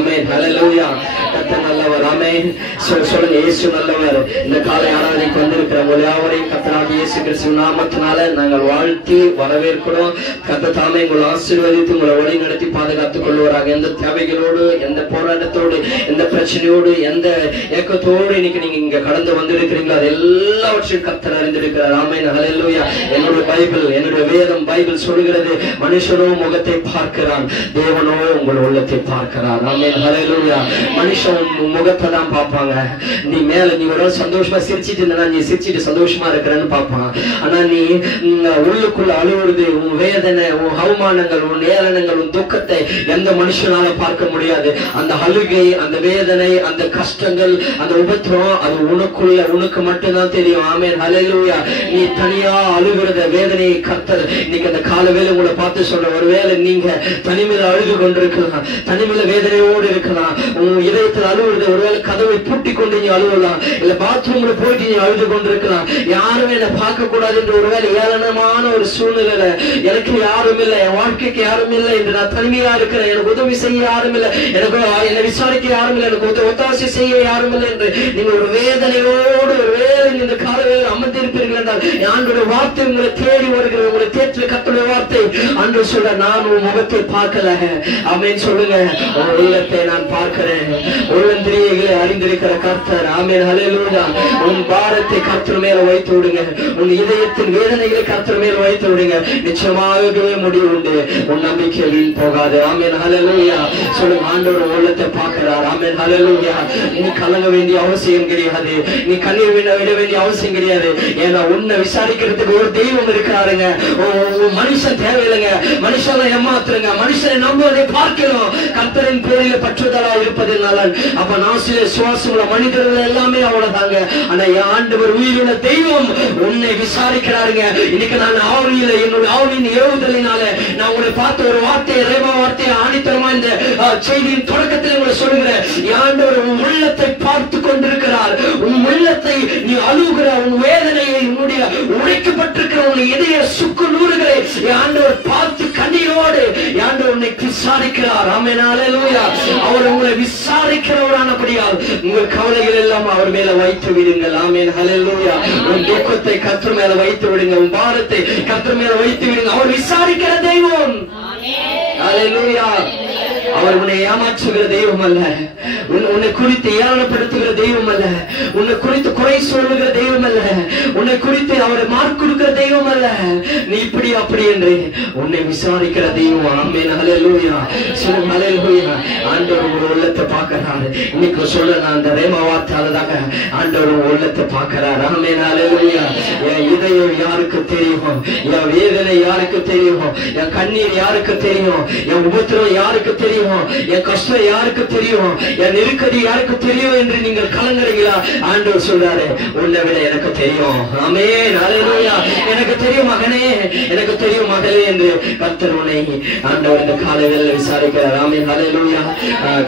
ஆமென். ஹல்லேலூயா. கர்த்தர் நல்லவர். ஆமென். சொல்லுங்க, இயேசு நல்லவர். இந்த காலை ஆராதனைக்கு வந்திருக்கிற உங்கள் யாவரையும் கர்த்தராகிய இயேசு கிறிஸ்து நாமத்தினால நாங்கள் வாழ்த்தி வரவேற்கிறோம். கர்த்தர் தாமே உங்களை ஆசீர்வதித்து உங்களை வழி நடத்தி பாதுகாத்துக் கொள்வராக. எந்த தேவைகளோடு, எந்த போராட்டத்தோடு, எந்த பிரச்சனையோடு, எந்த ஏக்கத்தோடு இன்னைக்கு நீங்க இங்க கடந்து வந்திருக்கிறீங்களோ அது எல்லாவற்றையும் கர்த்தர் அறிந்திருக்கிறார். ஆமென். ஹல்லேலூயா. என்னுடைய பைபிள், என்னுடைய வேதம் பைபிள் சொல்லுகிறது, மனுஷனோ முகத்தை பார்க்கிறான், தேவனோ உங்கள் உள்ளத்தை பார்க்கிறார். ஆமென். ஹல்லேலூயா. மனுஷன் முகத்தை தான் பார்ப்பாங்க. நீ மேல நீ ஒரு சந்தோஷமா சிரிச்சிட்டு இருந்தா நீ சிரிச்சிட்டு சந்தோஷமா இருக்கிறன்னு பார்ப்பான். ஆனா நீ உள்ளுக்குள்ள அழுவுறது, உன் வேதனை, உன் அவமானங்கள், உன் ஏளனங்கள், உன் துக்கத்தை எந்த மனுஷனால பார்க்க முடியாது. அந்த அழுகை, அந்த வேதனை, அந்த கஷ்டங்கள், அந்த உபத்திரம் அது உனக்கு மட்டும்தான் தெரியும். ஆமென். ஹல்லேலூயா. நீ தனியா அழுகிறத வேதனையை கர்த்தர் இன்னைக்கு அந்த காலவேளை உங்களை பார்த்து சொல்ற, ஒருவேளை நீங்க தனிமையில அழுது கொண்டிருக்கலாம், தனிமையில வேதனையோடு இருக்கலாம், உன் இதயத்தில் அழுவுறது, ஒருவேளை கதவை பூட்டி கொண்டு நீ அழுவலாம், இல்ல பாத்ரூம்ல போயிட்டு நீ அழுது கொண்டிருக்கலாம், யாருமே என்ன பார்க்க கூடாது என்று ஒருவேளை ஏளனமான ஒரு சூழ்நிலையில, எனக்கு யாரும் இல்லை, என் வாழ்க்கைக்கு யாரும் இல்லை என்று நான் தனிமையா இருக்கிறேன், எனக்கு உதவி செய்ய யாரும் இல்லை, எனக்கு என்னை விசாரிக்க யாரும் இல்லை, எனக்கு ஒத்தாசை செய்ய யாரும் இல்லை என்று நீங்க ஒரு வேதனையோடு ஒரு வேலை இந்த காலவேளையில் அமர்ந்திருப்பீர்கள் என்றால் ஆண்டவருடைய வார்த்தை உங்களை தேடி வருகிறது. உங்களை தேற்ற கர்த்தருடைய வார்த்தை அன்று சொல்ற, நான் உன் முகத்தை பார்க்கல. ஆமென். சொல்லுங்க, உன் உள்ளத்தை நான் பார்க்கிறேன். உள்ளந்திரியங்களை அறிந்திருக்கிற கர்த்தர். ஆமென். ஹல்லேலூயா. உன் பாரத்தை கர்த்தர் மேல வைத்து விடுங்க. உன் இதயத்தின் வேதனைகளை கர்த்தர் மேல வைத்து விடுங்க. நிச்சயமாகவே முடிவு உண்டு. உன் நம்பிக்கை வீண் போகாது. ஆமென். ஹல்லேலூயா. சொல்லுங்க, ஆண்டவர் உள்ளத்தை பார்க்கிறார். ஆமென். ஹல்லேலூயா. நீ கலங்க வேண்டிய அவசியம் கிடையாது. நீ கண்ணீர் விட வேண்டிய அவசியம் கிடையாது. ஏன்னா உன்னை விசாரிக்கிறதுக்கு ஒரு தெய்வம் இருக்கிறாருங்க. மனுஷன் தேவையில்லைங்க. மனுஷனை ஏமாத்துறங்க. மனுஷனை நம்புவதை பார்க்கணும். கர்த்தரின் பேரில பற்றுதலா இருப்பதினால அப்ப நாசில சுவாசமுள்ள மனிதர்கள் எல்லாமே அவ்வளவுதாங்க. ஆனா ஆண்டவர் உயிருள்ள தெய்வம் உன்னை விசாரிக்கிறாருங்க. இன்னைக்கு நான் ஆவியில என்னுடைய ஆவியின் ஏவுதலினால நான் உங்களை பார்த்த ஒரு வார்த்தையை, ரேமா வார்த்தையை ஆணித்தரமா இந்த செய்தியின் தொடக்கத்தில் உங்களை சொல்லுகிறேன். ஆண்டவர் உன் உள்ளத்தை பார்த்து கொண்டிருக்கிறார். உன் உள்ளத்தை நீ அழுகிற, உன் வேதனையை, உன்னுடைய உடைக்கப்பட்டிருக்கிற உன் இதய சுக்கு நூறுகளை ஆண்டவர் பார்த்து கண்ணீரோடு ஆண்டவர் உன்னை விசாரிக்கிறார். ஆமென். ஹல்லேலூயா. அவர் உங்களை விசாரிக்கிறவரானபடியால் உங்கள் கவலைகள் எல்லாம் அவர் மேல வைத்து விடுங்கள். ஆமென். ஹல்லேலூயா. உன் துக்கத்தை கர்த்தர் மேல வைத்து விடுங்க. உன் பாரத்தை கர்த்தர் மேல வைத்து விடுங்க. அவர் விசாரிக்கிற தெய்வம். ஹல்லேலூயா. அவர் உன்னை ஏமாற்றுகிற தெய்வம் அல்ல. உன்னை குறித்து ஏளனப்படுத்துகிற தெய்வம் அல்ல. உன்னை குறித்து குறை சொல்லுகிற தெய்வம் அல்ல. உன்னை குறித்து அவரை மார்க் கொடுக்கிற தெய்வம் அல்ல. நீ இப்படி அப்படி என்று உன்னை விசாரிக்கிற தெய்வம். ஆமென். ஹல்லேலூயா. சொல்லுங்க, ஹல்லேலூயா. ஆண்டவர் உங்க உள்ளத்தை பார்க்கிறாரு. இன்னைக்கு சொல்ல நான் அந்த ரேமா வார்த்தையாலதாக ஆண்டவர் உங்க உள்ளத்தை பார்க்கிறார். ஆமென். ஹல்லேலூயா. என் இதயம் யாருக்கு தெரியும்? என் வேதனை யாருக்கு தெரியும்? என் கண்ணீர் யாருக்கு தெரியும்? என் உபத்திரம் யாருக்கு தெரியும்? என் கஷ்டம் யாருக்கு தெரியும்? என் நெருக்கடி யாருக்கு தெரியும் என்று நீங்கள் கலங்குறீங்களா? ஆண்டவர் சொல்றாரு, உன்னை விட எனக்கு தெரியும். ஆமென். ஹல்லேலூயா. எனக்கு தெரியும் மகனே, எனக்கு தெரியும் மகளே என்று கர்த்தர் உன்னை ஆண்டவர் இந்த காலையில் விசாரிக்கிறார். ஆமென். ஹல்லேலூயா.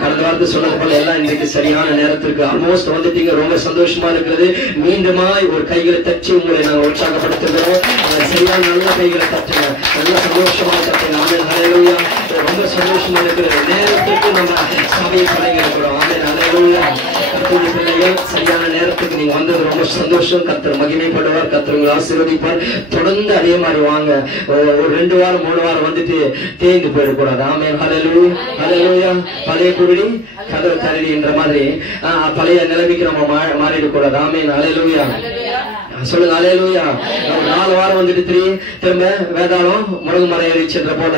கடந்த வாரத்தை சொன்னது போல எல்லாம் இன்றைக்கு சரியான நேரத்திற்கு ஆல்மோஸ்ட் வந்துட்டீங்க. ரொம்ப சந்தோஷமா இருக்கிறது. மீண்டுமாய் ஒரு கைகளை தச்சு உங்களை நாங்கள் உற்சாகப்படுத்துகிறோம். சரியான நல்ல கைகளை தட்டுங்க, நல்ல சந்தோஷமா தட்டுங்க. ஆமென். ஹல்லேலூயா. ரொம்ப சந்தோஷமா இருக்கிறது. நேரத்துக்கு நம்ம சபையை பழகி இருக்கிறோம். ஆமென். ஹல்லேலூயா. கர்த்தருடைய பிள்ளைகள், சரியான நேரத்துக்கு நீங்க வந்தது ரொம்ப சந்தோஷம். கர்த்தர் மகிமைப்படுவார். கர்த்தர் உங்களை ஆசீர்வதிப்பார். தொடர்ந்து அதே மாதிரி வாங்க. ஒரு 2 வாரம் 3 வாரம் வந்துட்டு தேய்ந்து போயிடக்கூடாது. ஆமென். ஹல்லேலூயா. ஹல்லேலூயா. பழைய குருடி கதவு தரடி என்ற மாதிரி பழைய நிலைமைக்கு நம்ம மாறிடக்கூடாது. ஆமென். ஹல்லேலூயா. சொல்லுங்க, ஹல்லேலூயா. 4 வாரம் வந்துட்டு திரும்ப வேதாளம் முருகு மலை ஏறிச்சென்ற போல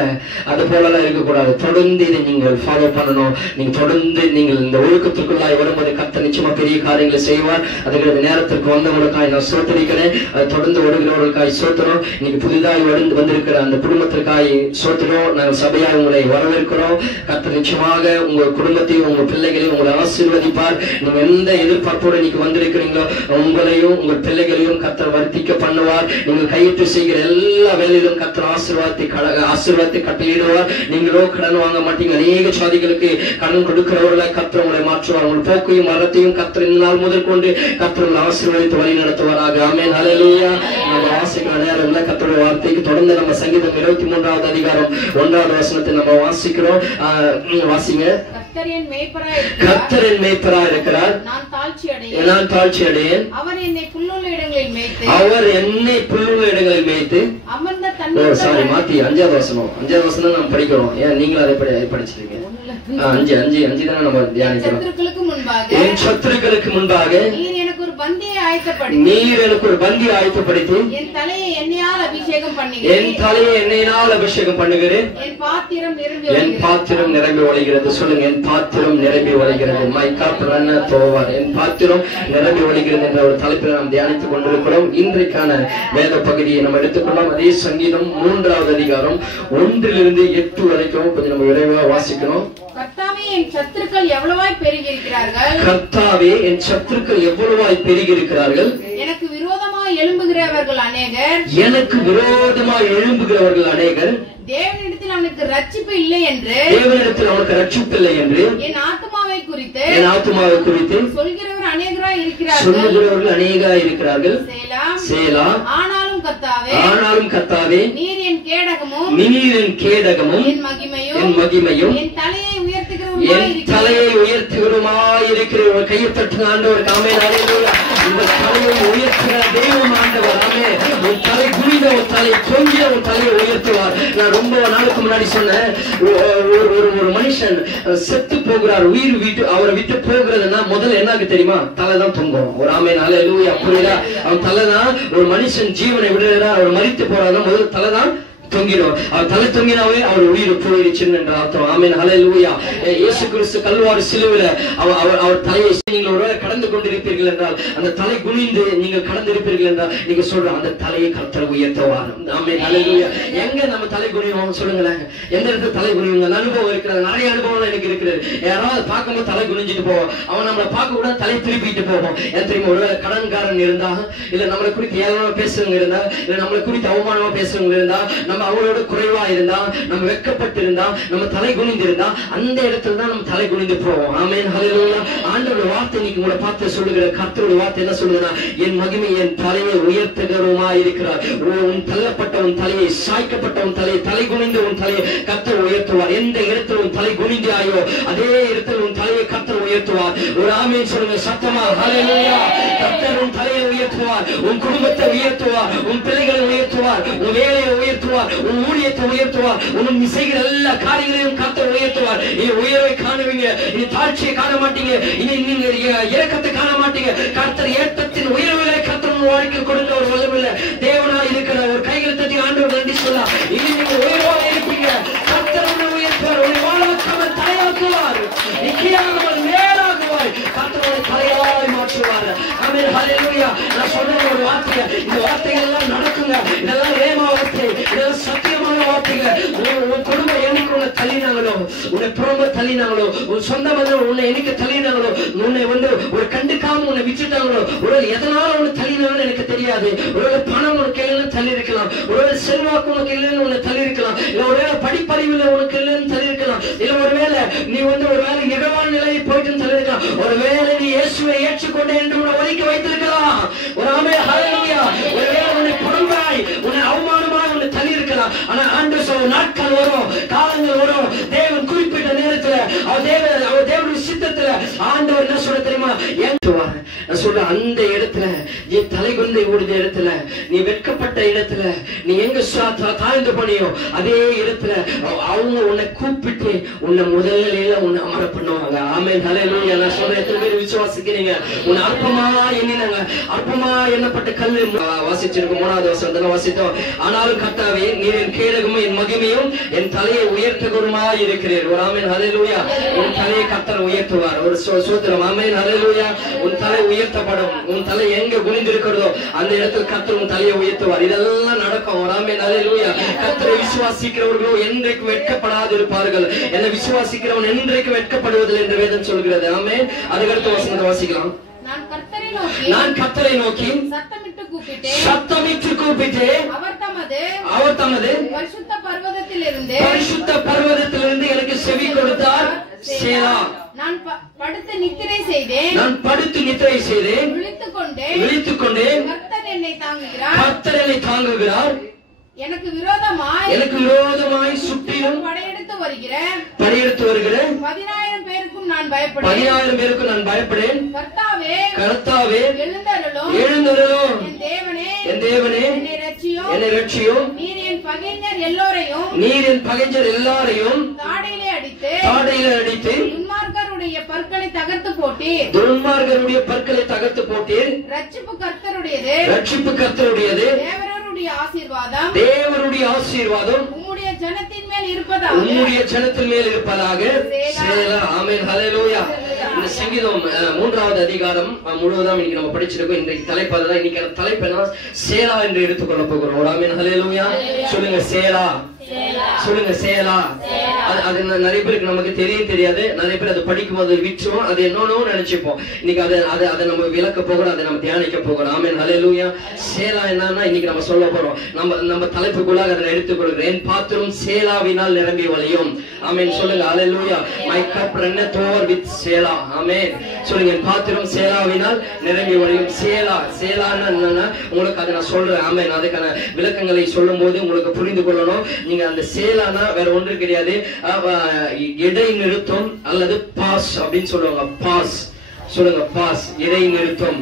அது போலலாம் இருக்கக்கூடாது. தொடர்ந்து இதை நீங்கள் ஃபாலோ பண்ணணும். நீங்க தொடர்ந்து நீங்கள் இந்த ஒழுக்கத்திற்குள்ளாய் வரும்போது கர்த்தர் நிச்சயமா பெரிய காரியங்களை செய்வார். அதுக்கு நேரத்திற்கு வந்தவங்களுக்காய் நான் சோத்தரிக்கிறேன். அது தொடர்ந்து வருகிறவர்களுக்காய் சோத்தரும். இன்னைக்கு புதிதாக வந்திருக்கிற அந்த குடும்பத்திற்காய் சோத்தரும். நாங்கள் சபையாய் உங்களை வரவேற்கிறோம். கர்த்தர் நிச்சயமாக உங்க குடும்பத்தையும் உங்க பிள்ளைகளையும் உங்களை ஆசீர்வதிப்பார். நீங்க எந்த எதிர்பார்ப்போடு இன்னைக்கு வந்திருக்கிறீங்களோ உங்களையும் உங்கள் பிள்ளை வேலைகளையும் கர்த்தர் வர்த்திக்க பண்ணுவார். நீங்கள் கையிட்டு செய்கிற எல்லா வேலையிலும் கர்த்தர் ஆசீர்வாதத்தை கட்டளையிடுவார். நீங்களோ கடன் வாங்க மாட்டீங்க. அநேக சாதிகளுக்கு கடன் கொடுக்கிறவர்களை கர்த்தர் உங்களை மாற்றுவார். உங்கள் போக்கையும் மரத்தையும் கர்த்தர் இந்த நாள் முதல் கொண்டு கர்த்தர் உங்களை ஆசீர்வதித்து வழி நடத்துவாராக. ஆமென். ஹல்லேலூயா. நம்ம வாசிக்கிற நேரம்ல கர்த்தருடைய வார்த்தைக்கு தொடர்ந்து நம்ம சங்கீதம் 23வது அதிகாரம் 1வது வசனத்தை நம்ம வாசிக்கிறோம். வாசிங்க. கர்த்தரின் மேய்ப்பராய் இருக்கிறார், நான் தாழ்ச்சி அடையேன். அவர் என்னை புல்லுள்ள இடங்களில் மேய்த்து மாத்தி 5வது வசனம் நம்ம படிக்கிறோம். ஏன் நீங்களும் அதை படிச்சிருக்கீங்க? 5 தானே நம்ம தியானிக்கிறோம். என் சத்துருக்களுக்கு முன்பாக நீர் எனக்கு ஒரு பந்தியை ஆயத்தப்படுத்தி என் தலையை எண்ணெயால் அபிஷேகம் பண்ணுகிறேன். என் பாத்திரம் நிரம்பி வழிகிறது. சொல்லுங்க, என் பாத்திரம் நிரம்பி வழிகிறது. My cup runneth over. என் பாத்திரம் நிரம்பி வழிகிறது என்ற ஒரு தலைப்பில் நாம் தியானித்துக் கொண்டிருக்கிறோம். இன்றைக்கான வேத பகுதியை நம்ம எடுத்துக்கொள்ளலாம். அதே சங்கீதம் 3வது அதிகாரம் 1லிருந்து 8 வரைக்கும் கொஞ்சம் நம்ம விரைவாக வாசிக்கணும். கர்த்தாவே, என் சத்துருக்கள் எவ்வளவாய் பெருகியிருக்கிறார்கள். எனக்கு விரோதமாய் எழும்புகிறவர்கள் அநேகர். தேவனிடத்தில் அவனுக்கு ரட்சிப்பு இல்லை என்று என் ஆத்துமாவை குறித்து சொல்கிறவர் அநேகராய் இருக்கிறார்கள். சேலா. ஆனாலும் கர்த்தாவே, நீர் என் கேடகமும் என் மகிமையும் என் தலையை உயர்த்துகிறவருமாயிருக்கிறவர். கையை தட்டுங்க ஆண்டவர். ஆமென். ஹல்லேலூயா. இந்த தலையை உயர்த்துகிற தெய்வம் ஆண்டவர். ஆமென். உன் தலை குனிந்த உன் தலை தொங்கிய உன் தலையை உயர்த்துவார். நான் ரொம்ப நாளுக்கு முன்னாடி சொன்னேன், ஒரு மனுஷன் செத்து போகிறார், உயிர் அவரை விட்டு போகிறதுனா முதல்ல என்ன தெரியுமா? தலைதான் தொங்கும். ஒரு ஆமென். ஹல்லேலூயா. புரியுதா? அவன் தலைதான். ஒரு மனுஷன் ஜீவனை விடுறா, அவர் மரித்து போறாருன்னா முதல் தலைதான் தொங்கிடும். அவர் தலை தொங்கினாவே அவர் உயிர் போயிடுச்சுன்னு என்ற அர்த்தம். ஆமென். ஹல்லேலூயா. இயேசு கிறிஸ்து கல்வாரி சிலுவையில அவர் தலையை நீங்கள் ஒருவேளை கடந்து கொண்டிருப்பீர்கள் என்றால், அந்த தலை குனிந்து நீங்கள் கடந்திருப்பீர்கள் என்றால், நீங்க சொல்ற அந்த தலையை கர்த்தர் உயர்த்துவார். ஆமென். ஹல்லேலூயா. எங்க நம்ம தலை குனிவோம் சொல்லுங்களேன்? எந்த இடத்துல தலை குனிவுங்க? அனுபவம் இருக்கிறது. நிறைய அனுபவம் எனக்கு இருக்குது. யாராவது பார்க்கும்போது தலை குனிஞ்சிட்டு போவோம். அவன் நம்மளை பார்க்க கூட தலை திருப்பிட்டு போவோம். ஏன் தெரியுமா? ஒருவேளை கடன்காரன் இருந்தா, இல்ல நம்மளை குறித்து ஏளனமா பேசுறவங்க இருந்தா, இல்ல நம்மளை குறித்து அவமானமா பேசுறவங்க இருந்தா, நம்ம அவரோட குறைவா இருந்தா, நம்ம வெட்கப்பட்டு இருந்தா, நம்ம தலை குனிந்து இருந்தா, அந்த இடத்துல தான் நம்ம தலை குனிந்து போவோம். ஆமென். ஹல்லேலூயா. ஆண்டவருடைய வார்த்தை இன்னைக்கு உங்களை பார்த்து சொல்லுகிற கர்த்தருடைய வார்த்தை என்ன சொல்லுதுன்னா, என் மகிமை என் தலையை உயர்த்துகிறவருமாய் இருக்கிறார். உன் தள்ளப்பட்ட உன் தலையை, சாய்க்கப்பட்ட உன் தலையை, தலை குனிந்து உன் தலையை கர்த்தர் உயர்த்துவார். எந்த இடத்துல உன் தலை குனிந்தாயோ அதே இடத்துல உன் தலையை கர்த்தர் உயர்த்துவார். ஒரு ஆமென் சொல்லுங்க சத்தமா. ஹல்லேலூயா. கர்த்தர் உன் தலையை உயர்த்துவார், உன் குடும்பத்தை உயர்த்துவார், உன் பிள்ளைகளை உயர்த்துவார், உன் வேலையை உயர்த்துவார், உன் ஊழியத்தை உயர்த்துவார், உன் செய்கிற எல்லா காரியங்களையும் கர்த்தர் உயர்த்துவார். நீ உயர்வை காணுவீங்க, நீ தாழ்ச்சியை காண மாட்டீங்க, இனி நீங்க இறக்கத்தை காண மாட்டீங்க. கர்த்தர் ஏற்றத்தின் உயர்வுகளை கர்த்தர் உன் வாழ்க்கையில் கொடுக்க ஒரு வல்லமையுள்ள தேவனாய் இருக்கிற ஒரு கைகளை தட்டி ஆண்டவர் நன்றி சொல்லலாம். இனி நீங்க உயர்வாக இருப்பீங்க. கர்த்தர் உன்னை உயர்த்துவார், உன்னை வாழ்வதற்கு தலையாக்குவார், நிச்சயமாக மேலாகுவார். கர்த்தர் தலையாய் மாற்றுவார். ஆமென். ஹல்லேலூயா. நான் சொன்ன ஒரு வார்த்தை, இந்த வார்த்தைகள் எல்லாம் நடக்குங்க. இதெல்லாம் ரேமா வார்த்தை, இதெல்லாம் சத்தியமான வார்த்தைகள். உன் குடும்பம் என்னைக்கு உன்னை தள்ளினாங்களோ, உன்னை புறம்ப தள்ளினாங்களோ, உன் சொந்த பந்தம் உன்னை என்னைக்கு தள்ளினாங்களோ, உன்னை ஒரு கண்டுக்காம உன்னை விட்டுட்டாங்களோ, ஒரு எதனால உன்னை தள்ளினாங்கன்னு எனக்கு தெரியாது. ஒருவேளை பணம் உனக்கு இல்லைன்னு தள்ளி இருக்கலாம், ஒருவேளை செல்வாக்கு உனக்கு இல்லைன்னு உன்னை தள்ளி இருக்கலாம், இல்ல ஒருவேளை படிப்பறிவில் உனக்கு இல்லைன்னு தள்ளி இருக்கலாம், இல்ல ஒருவேளை நீ ஒருவேளை இகழ்வான நிலையை போயிட்டு தள்ளி இருக்கலாம், ஒருவேளை நீ இயேசுவை ஏற்றுக்கொண்டே என்று உன்னை ஒதுக்கி வைத்திருக்கலாம். ஒரு ஆமென். ஹல்லேலூயா. ஒருவேளை உன்னை புறம்பாய், உன்னை அவமானமாய் உன்னை தள்ளி இருக்கலாம். ஆனா ஆண்டவர் சொல்ற நாட்கள் வரும், காலங்கள் வரும். தேவன் குறிப்பிட்ட நேரத்துல அவர் தேவனுடைய சித்தத்துல ஆண்டவர் என்ன சொல்ல தெரியுமா? நான் சொல்ற அந்த இடத்துல, நீ தலை குனிந்து ஓடின இடத்துல, நீ வெட்கப்பட்ட இடத்துல, நீ எங்க தாழ்ந்து பண்ணியோ அதே இடத்துல அவங்க உன்னை கூப்பிட்டு உன்னை முதல்ல உன்னை அமர பண்ணுவாங்க. ஆமென். ஹல்லேலூயா. நான் சொல்ற எத்தனை பேர் விசுவாசிக்கிறீங்க? உன்னை அற்பமா எண்ணினாங்க, அற்பமா எண்ணப்பட்ட கல்லு வாசிச்சிருக்கும். 3வது வசனத்துல வாசித்தோம். ஆனாலும் கர்த்தாவே, நீர் என் கேடகமும் என் மகிமையும் என் தலையை உயர்த்துகிறவருமாய் இருக்கிறீர். ஒரு ஆமென். ஹல்லேலூயா. உன் தலையை கர்த்தர் உயர்த்துவார். ஒரு சோத்திரம். ஆமென். ஹல்லேலூயா. உன் தலை உயர்த்தப்படும். உன் தலை எங்க குனிந்திருக்கிறதோ அந்த இடத்துல கர்த்தர் உன் தலையை உயர்த்துவார். இதெல்லாம் நடக்கும். ஒரு ஆமென். ஹல்லேலூயா. கர்த்தரை விசுவாசிக்கிறவர்களோ என்றைக்கு வெட்கப்படாது இருப்பார்கள். என்னை விசுவாசிக்கிறவன் என்றைக்கு வெட்கப்படுவதில்லை என்று வேதம் சொல்கிறது. ஆமென். அதுக்கடுத்து வசனத்தை வாசிக்கலாம். நான் கர்த்தரை நோக்கி சத்தமிட்டு கூப்பிட்டு அவர் தமது பரிசுத்த பர்வதத்திலிருந்து எனக்கு செவி கொடுத்தார். சேலா. நான் படுத்து நித்திரை செய்தேன். விழித்துக் கொண்டேன். கர்த்தர் என்னை தாங்குகிறார். எனக்கு விரோதமாய் சுற்றிலும் படையெடுத்து வருகிற 10,000 பேருக்கும் நான் பயப்படேன். கர்த்தாவே எழுந்தருளும். என் தேவனே என்னை ரட்சியும். நீர் என் பகைஞர் எல்லாரையும் தாடையிலே அடித்து துன்மார்க்கருடைய பற்களை தகர்த்து போட்டீர். ரட்சிப்பு கர்த்தருடையது. தேவருடைய ஆசீர்வாதம் உம்முடைய ஜனத்தின் மேல் இருப்பதாக. ஆமென். ஹல்லேலூயா. இந்த சங்கீதம் 3வது அதிகாரம் முழுவதும் இன்னைக்கு நம்ம படிச்சிருக்கோம். இன்றைக்கு தலைப்பு அதுதான். இன்னைக்கு தலைப்பு என்ன? சேலா என்று எடுத்துக்கொள்ள போகிறோம். ஆமென். ஹல்லேலூயா. சொல்லுங்க சேலா. அது நிறைய பேருக்கு நமக்கு தெரியாது. நிறைய பேர் அதை படிக்கும் போது விட்டுரும். அது என்னன்னு நினைச்சுப்போம். இன்னைக்கு அதை நம்ம விளக்க போகிறோம். அதை நம்ம தியானிக்க போகிறோம். ஆமென். ஹல்லேலூயா. சேலா என்னன்னா இன்னைக்கு நம்ம சொல்ல போறோம். நம்ம தலைப்புக்குள்ளாக அதை எடுத்துக்கொள்கிறேன். என் பாத்திரம் சேலாவினால் நிரம்பி வழியும். ஆமென். சொல்லுங்க. ஹல்லேலூயா. My cup runneth over with சேலா. ஆமென். சொல்லுங்க. என் பாத்திரம் சேலாவினால் நிரம்பி வழியும். சேலான்னா என்னன்னா உங்களுக்கு அதை நான் சொல்றேன். ஆமென். அதுக்கான விளக்கங்களை சொல்லும் போது உங்களுக்கு புரிந்து கொள்ளணும். நீங்க அந்த சேலானா வேற ஒன்று கிடையாது. இடைநிறுத்தம் அல்லது பாஸ் அப்படின்னு சொல்லுவாங்க. பாஸ். சொல்லுங்க. பாஸ். இடைநிறுத்தம்.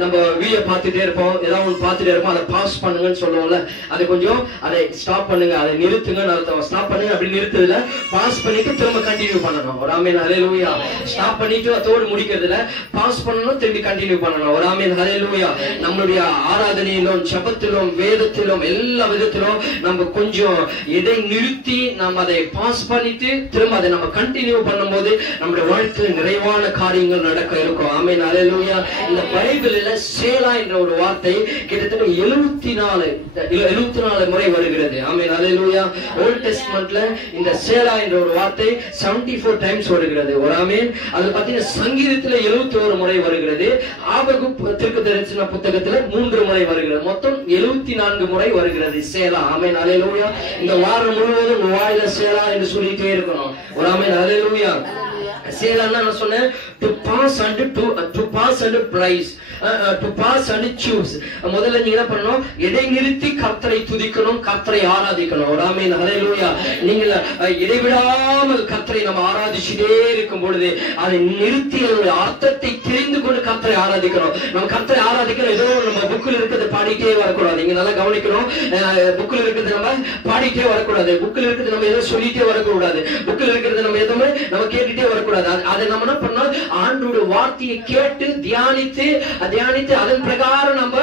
நம்ம வீடியோ பார்த்துட்டே இருப்போம். ஏதாவது ஒன்று பார்த்துட்டே இருப்போம். அதை பாஸ் பண்ணுங்கன்னு சொல்லுவோம்ல. அதை கொஞ்சம் அதை ஸ்டாப் பண்ணுங்க, அதை நிறுத்துங்கன்னு அர்த்தம். ஸ்டாப் பண்ணுங்க அப்படி நிறுத்துதுல பாஸ் பண்ணிட்டு திரும்ப கண்டினியூ பண்ணணும். ஒரு ஆமென். ஹல்லேலூயா. ஸ்டாப் பண்ணிட்டு அதோடு முடிக்கிறதுல பாஸ் பண்ணணும், திரும்பி கண்டினியூ பண்ணணும். ஒரு ஆமென். ஹல்லேலூயா. நம்மளுடைய ஆராதனையிலும் ஜெபத்திலும் வேதத்திலும் எல்லா விதத்திலும் நம்ம கொஞ்சம் இதை நிறுத்தி நம்ம அதை பாஸ் பண்ணிட்டு திரும்ப அதை நம்ம கண்டினியூ பண்ணும்போது நம்முடைய வாழ்க்கையில் நிறைவான காரியங்கள் நடக்க இருக்கும். ஆமென். ஹல்லேலூயா. இந்த பைபிள்ல சேலா என்ற ஒரு வார்த்தை கிட்டத்தட்ட 74 முறை வருகிறது. ஆமென். ஹல்லேலூயா. ஓல்ட் டெஸ்ட்மென்ட்ல இந்த சேலா என்ற ஒரு வார்த்தை 74 டைம்ஸ் வருகிறது. ஒரு ஆமென். அது பாத்தீங்கன்னா சங்கீதத்துல 71 முறை வருகிறது. ஆபகுப் தீர்க்கதரிசன புத்தகத்துல 3 முறை வருகிறது. மொத்தம் 74 முறை வருகிறது சேலா. ஆமென். ஹல்லேலூயா. இந்த வாரம் முழுவதும் வாயில சேலா என்று சொல்லிட்டே இருக்கணும். ஒரு ஆமென். ஹல்லேலூயா. சேலான்னா நான் சொன்னேன் to pass and prize, to pass and choose. முதல்ல நீங்க என்ன பண்ணணும்? இடைநிறுத்தி கர்த்தரை துதிக்கணும், கர்த்தரை ஆராதிக்கணும். ஆமென். ஹல்லேலூயா. நீங்க இடைவிடாமல் கர்த்தரை நம்ம ஆராதிச்சுட்டே இருக்கும் பொழுது அதை நிறுத்தி அதனுடைய அர்த்தத்தை தெரிந்து கொண்டு கர்த்தரை ஆராதிக்கணும். நம்ம கர்த்தரை ஆராதிக்கணும். ஏதோ நம்ம புக்கில் இருக்கிறது பாடிட்டே வரக்கூடாது. நீங்க நல்லா கவனிக்கணும். புக்கில் இருக்கிறது நம்ம பாடிட்டே வரக்கூடாது. புக்கில் இருக்கிறது நம்ம ஏதோ சொல்லிட்டே வரக்கூடாது. புக்கில் இருக்கிறது நம்ம எதுவுமே நம்ம கேட்டுட்டே வரக்கூடாது. அதை நம்ம என்ன பண்ணோம்? ஆண்டவருடைய வார்த்தையை கேட்டு தியானித்து அதன் பிரகாரம் நம்ம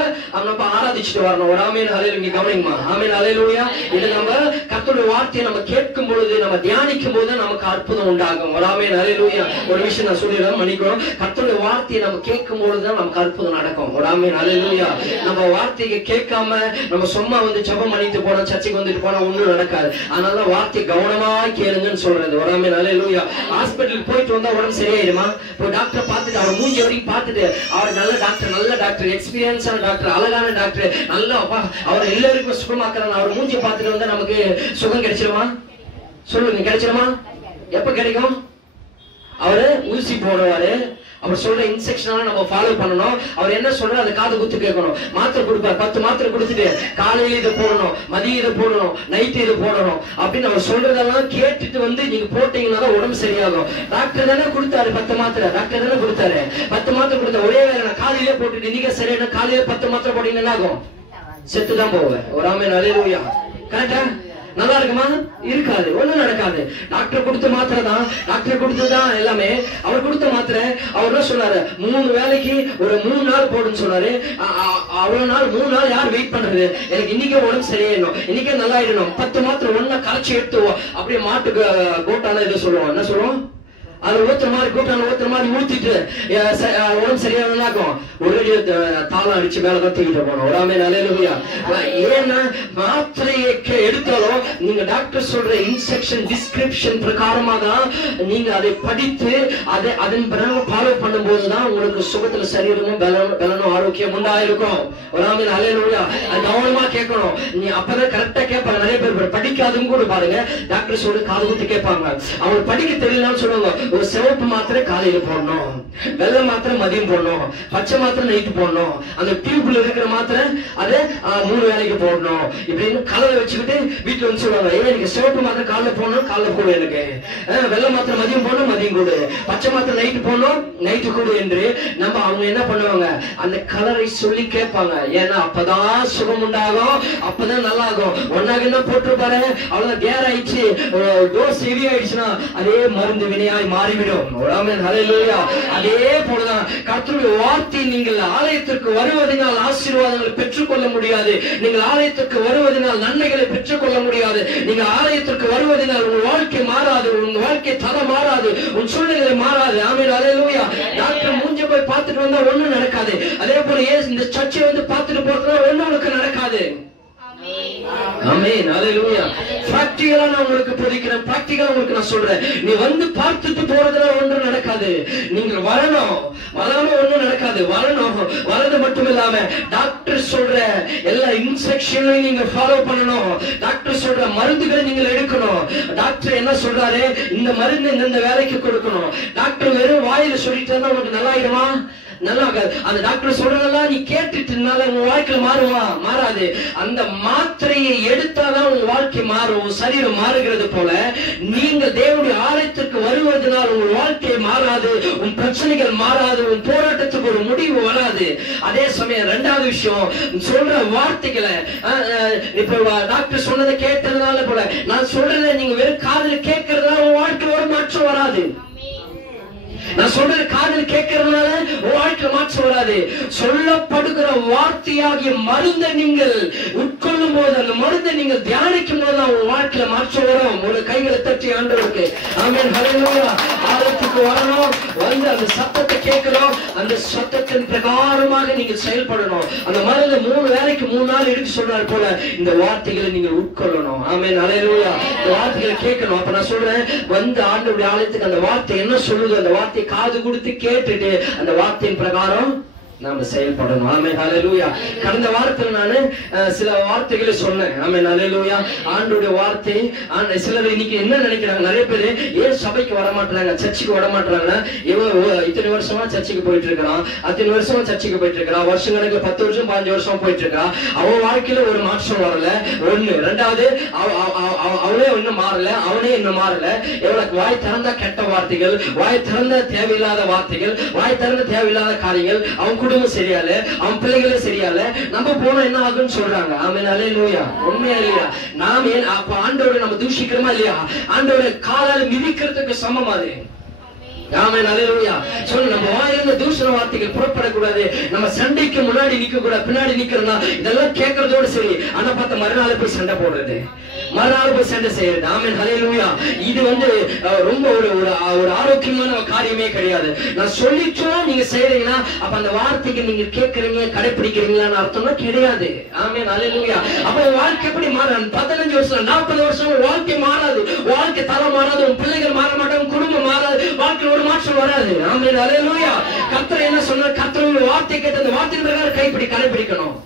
ஆராதிச்சுட்டு வரணும். ஒரு ஆமென். ஹல்லேலூயா. கவனிங்கம்மா. ஆமென். ஹல்லேலூயா. இது நம்ம கர்த்தருடைய வார்த்தையை நம்ம கேட்கும் பொழுது நம்ம தியானிக்கும் போது நமக்கு அற்புதம் உண்டாகும். ஒரு ஆமென். ஹல்லேலூயா. ஒரு விஷயம் நான் சொல்லிடுறேன், மன்னிக்கணும். கர்த்தருடைய வார்த்தையை நம்ம கேட்கும் பொழுதுதான் நமக்கு அற்புதம் நடக்கும். ஒரு ஆமென். ஹல்லேலூயா. நம்ம வார்த்தையை கேட்காம நம்ம சும்மா வந்து ஜெபம் பண்ணிட்டு போனா, சர்ச்சுக்கு வந்துட்டு போனா ஒண்ணும் நடக்காது. அதனால வார்த்தை கவனமா கேளுங்கன்னு சொல்றது. ஒரு ஆமென். ஹல்லேலூயா. ஹாஸ்பிட்டலுக்கு போயிட்டு வந்தா உடம்பு சரியாயிடுமா? இப்போ டாக்டர் பார்த்துட்டு அவர் மூஞ்சி வரைக்கும் பார்த்துட்டு அவர் நல்ல டாக்டர் எக்ஸ்பீரியன்ஸான டாக்டர், அழகான டாக்டர், நல்லா அவர் எல்லாருக்கும் சுகமாக்குறாங்க. அவர் மூஞ்சி பார்த்துட்டு வந்தா நமக்கு சுகம் கிடைச்சிருமா? சொல்லுங்க. கிடைச்சிருமா? எப்ப கிடைக்கும்? அவரு ஊசி போடுவாரு. அவர் சொல்ற இன்ஸ்ட்ரக்ஷன் நம்ம ஃபாலோ பண்ணணும். அவர் என்ன சொல்றாரு அதை காது குத்து கேட்கணும். மாத்திரை கொடுப்பார். 10 மாத்திரை கொடுத்துட்டு காலையில இதை போடணும், மதியம் இதை போடணும், நைட்டு இதை போடணும் அப்படின்னு அவர் சொல்றதெல்லாம் கேட்டுட்டு வந்து நீங்க போட்டீங்கன்னா தான் உடம்பு சரியாகும். டாக்டர் தானே கொடுத்தாரு 10 மாத்திரை. டாக்டர் தானே கொடுத்தாரு 10 மாத்திரை கொடுத்த ஒரே வேலை நான் காலையிலே போட்டுட்டு நீங்க சரியான காலையில 10 மாத்திரை போட்டீங்கன்னா என்ன ஆகும்? செத்துதான் போவேன். ஒரு ஆமென். ஹல்லேலூயா. கரெக்டா? நல்லா இருக்குமா? இருக்காது. ஒண்ணும் நடக்காது. டாக்டர் கொடுத்த மாத்திரை தான், டாக்டர் கொடுத்ததுதான் எல்லாமே. அவர் கொடுத்த மாத்திரை அவர் என்ன சொன்னாரு? 3 வேளைக்கு ஒரு 3 நாள் போடுன்னு சொன்னாரு. அவ்வளவு நாள் 3 நாள் யார் வெயிட் பண்றது? எனக்கு இன்னைக்கே உடம்பு சரியாயிடணும், இன்னைக்கே நல்லா ஆயிடணும். 10 மாத்திரை ஒண்ணா கரைச்சி எடுத்துவோம். அப்படியே மாட்டுக்கு கோட்டான இதை சொல்லுவோம். என்ன சொல்லுவோம்? அது ஊத்துற மாதிரி கூட்டான ஊத்துற மாதிரி ஊத்திட்டு உடம்பு சரியானாக்கும் ஒரே தாளம் அடிச்சு மேலதான் தூக்கிட்டு போனோம். ஒரு ஆமென் அல்லேலூயா. ஏன்னா மாத்திரையை எடுத்தாலும் நீங்க டாக்டர் சொல்ற இன்ஸ்ட்ரக்ஷன் டிஸ்கிரிப்ஷன் பிரகாரமாக நீங்க அதை படித்து அதை அதன் பிறகு ஃபாலோ பண்ணும் போதுதான் உங்களுக்கு சுகத்துல சரீரமும் பலனும் ஆரோக்கியம் உண்டாயிருக்கும். ஒரு ஆமென் அல்லேலூயா. அது கவனமா கேட்கணும். நீ அப்பதான் கரெக்டா கேட்பாங்க. நிறைய பேர் படிக்காதும் கூட பாருங்க டாக்டர் சொல்ற காது குத்து கேட்பாங்க. அவங்க படிக்க தெரியலன்னு சொல்லுவாங்க. ஒரு சிவப்பு மாத்திரை காலையில போடணும், வெள்ளை மாத்திரை மதியம் போடணும், பச்சை மாத்திரை நைட்டு போடணும், அந்த டியூப்ல இருக்கிற மாத்திரை அதை 3 வேளைக்கு போடணும் இப்படின்னு கலரை வச்சுக்கிட்டு வீட்டுல வந்து சொல்லுவாங்க. எனக்கு சிவப்பு மாத்திரை காலைல போடணும், காலைல கூட எனக்கு வெள்ளை மாத்திரை மதியம் போடணும், மதியம் கூட பச்சை மாத்திரை நைட்டு போடணும், நைட்டு கூட என்று நம்ம அவங்க என்ன பண்ணுவாங்க அந்த கலரை சொல்லி கேட்பாங்க. ஏன்னா அப்பதான் சுகம் உண்டாகும், அப்பதான் நல்லா ஆகும். ஒன்னாக என்ன போட்டிருப்பாரு அவ்வளவு கேர் ஆயிடுச்சு, டோஸ் ஹெவி ஆயிடுச்சுன்னா அதே மருந்து வினையாய் மாறிவிடும். அதே போலதான் கர்த்தருடைய வார்த்தை நீங்கள் ஆலயத்திற்கு வருவதனால் ஆசீர்வாதங்களை பெற்றுக்கொள்ள முடியாது. நீங்கள் ஆலயத்திற்கு வருவதனால் நன்மைகளை பெற்றுக்கொள்ள முடியாது. நீங்க ஆலயத்திற்கு வருவதனால் உங்க வாழ்க்கை மாறாது, உங்க வாழ்க்கை தரம் மாறாது, உன் சூழ்நிலை மாறாது. ஆமென் அல்லேலூயா. டாக்டர் மூஞ்ச போய் பார்த்துட்டு வந்தா ஒண்ணும் நடக்காது. அதே போல இந்த சர்ச்சை வந்து பார்த்துட்டு போறதுனா ஒண்ணும் உங்களுக்கு நடக்காது. ஆமென் அல்லேலூயா. பிராக்டிகலா நான் உங்களுக்கு போதிக்கிறேன், பிராக்டிகலா உங்களுக்கு நான் சொல்றேன். நீ வந்து பார்த்துட்டு போறதுல ஒன்றும் நடக்காது. நீங்க வரணும், வராம ஒண்ணும் நடக்காது. வரணும், வரது மட்டும் இல்லாம டாக்டர் சொல்ற எல்லா இன்ஸ்ட்ரக்ஷனையும் நீங்க ஃபாலோ பண்ணணும். டாக்டர் சொல்ற மருந்துகளை நீங்க எடுக்கணும். டாக்டர் என்ன சொல்றாரு இந்த மருந்து இந்த வேலைக்கு கொடுக்கணும். டாக்டர் வெறும் வாயில சொல்லிட்டு இருந்தா உங்களுக்கு நல்லா ஆயிடுமா? நல்லா அந்த டாக்டர் சொல்றதெல்லாம் நீ கேட்டுட்டுனால உங்க வாழ்க்கை மாறுமா? மாறாது. அந்த மாத்திரையை எடுத்தாதான் உங்க வாழ்க்கை மாறும், சரீரம் மாறுகிறது போல நீங்க தேவனுடைய ஆலயத்திற்கு வருவதனால் உங்க வாழ்க்கை மாறாது, உன் பிரச்சனைகள் மாறாது, உன் போராட்டத்துக்கு ஒரு முடிவு வராது. அதே சமயம் ரெண்டாவது விஷயம் சொல்ற வார்த்தைகளை இப்ப டாக்டர் சொன்னதை கேட்டதுனால போல நான் சொல்றத நீங்க வெறும் காதுல கேட்கறதுனால உங்க வாழ்க்கை ஒரு மாற்றம் வராது. நான் சொல்றது காதில் கேட்கறதுனால வாழ்க்கை மாற்றம் வராது. சொல்லப்படுகிற வார்த்தையாகிய மருந்தை நீங்கள் உட்கொள்ளும் போது, அந்த மருந்தை நீங்கள் தியானிக்கும் போது உங்க வாழ்க்கையில மாற்றம் வரும். ஒரு கைகளை தட்டி ஆண்டவருக்கு ஆமென் ஹல்லேலூயா. ஆலயத்துக்கு வரணும், வந்து அந்த சத்தத்தை கேட்கணும், அந்த சத்தத்தின் பிரகாரமாக நீங்க செயல்படணும். அந்த மருந்து 3 வேளைக்கு 3 நாள் எடுத்து சொல்றாரு போல இந்த வார்த்தைகளை நீங்கள் உட்கொள்ளணும். ஆமென் ஹல்லேலூயா. இந்த வார்த்தைகளை கேட்கணும். அப்ப நான் சொல்றேன் வந்து ஆண்டவருடைய ஆலயத்துக்கு அந்த வார்த்தை என்ன சொல்லுது அந்த வார்த்தை காது கொடுத்து கேட்டுட்டு அந்த வார்த்தையின் பிரகாரம் நாம செயல்படணும். ஆமென் ஹல்லேலூயா. கடந்த வாரத்துல நானு சில வார்த்தைகளை சொன்னேன். ஆமென் ஹல்லேலூயா. ஆண்டவருடைய வார்த்தை சிலர் இன்னைக்கு என்ன நினைக்கிறாங்க, நிறைய பேர் ஏன் சபைக்கு வர மாட்டாங்க, சர்ச்சுக்கு வர மாட்டாங்கன்னா இவன் இத்தனை வருஷமா சர்ச்சுக்கு போயிட்டு இருக்கிறான், அத்தனை வருஷமா சர்ச்சுக்கு போயிட்டு இருக்கிறான், வருஷம் கணக்குல 10 வருஷம் 15 வருஷம் போயிட்டு இருக்கா, அவன் வாழ்க்கையில ஒரு மாற்றம் வரல. ஒண்ணு. ரெண்டாவது அவனே இன்னும் மாறல, அவனே இன்னும் மாறல. எவ்வளவு வாய் திறந்தா கெட்ட வார்த்தைகள், வாய் திறந்த தேவையில்லாத வார்த்தைகள், வாய் திறந்த தேவையில்லாத காரியங்கள், அவன் குடும்பம் சரியால, அவன் பிள்ளைகளே சரியால, நம்ம போனா என்ன ஆகுன்னு சொல்றாங்க. ஆமென் அல்லேலூயா. உண்மையா இல்லையா? நாம அப்ப ஆண்டவரை நம்ம தூஷிக்கிறோமா இல்லையா? ஆண்டவரை காலால மிதிக்கிறதுக்கு சமம் அது. ஆமென் அல்லேலூயா. சொல்ல நம்ம வாயிலிருந்து தூஷண வார்த்தைகள் புறப்படக்கூடாது. நம்ம சண்டைக்கு முன்னாடி நிக்க கூடாது, பின்னாடி நிக்கிறோம்னா இதெல்லாம் கேட்கறதோட சரி. ஆனா பார்த்த மறுநாள் போய் சண்டை போடுறது, மறுநாள் போய் சண்டை செய்யறது. ஆமென் ஹல்லேலூயா. இது வந்து ரொம்ப ஒரு ஆரோக்கியமான காரியமே கிடையாது. நான் சொல்லிச்சோம் நீங்க செய்யறீங்கன்னா அப்ப அந்த வார்த்தைக்கு நீங்க கேட்கறீங்க கடைபிடிக்கிறீங்களான்னு அர்த்தம்னா கிடையாது. ஆமென் ஹல்லேலூயா. அப்ப வாழ்க்கை எப்படி மாறாது? 15 வருஷம் 40 வருஷம் வாழ்க்கை மாறாது, வாழ்க்கை தரம் மாறாது, உன் பிள்ளைகள் மாற மாட்டாங்க, குடும்பம் மாறாது, வாழ்க்கையில் ஒரு மாற்றம் வராது. ஆமென் ஹல்லேலூயா. கர்த்தர் என்ன சொன்னார்? கர்த்தருடைய வார்த்தை கேட்டு அந்த வார்த்தையின் பிரகாரம் கடைபிடிக்கணும்.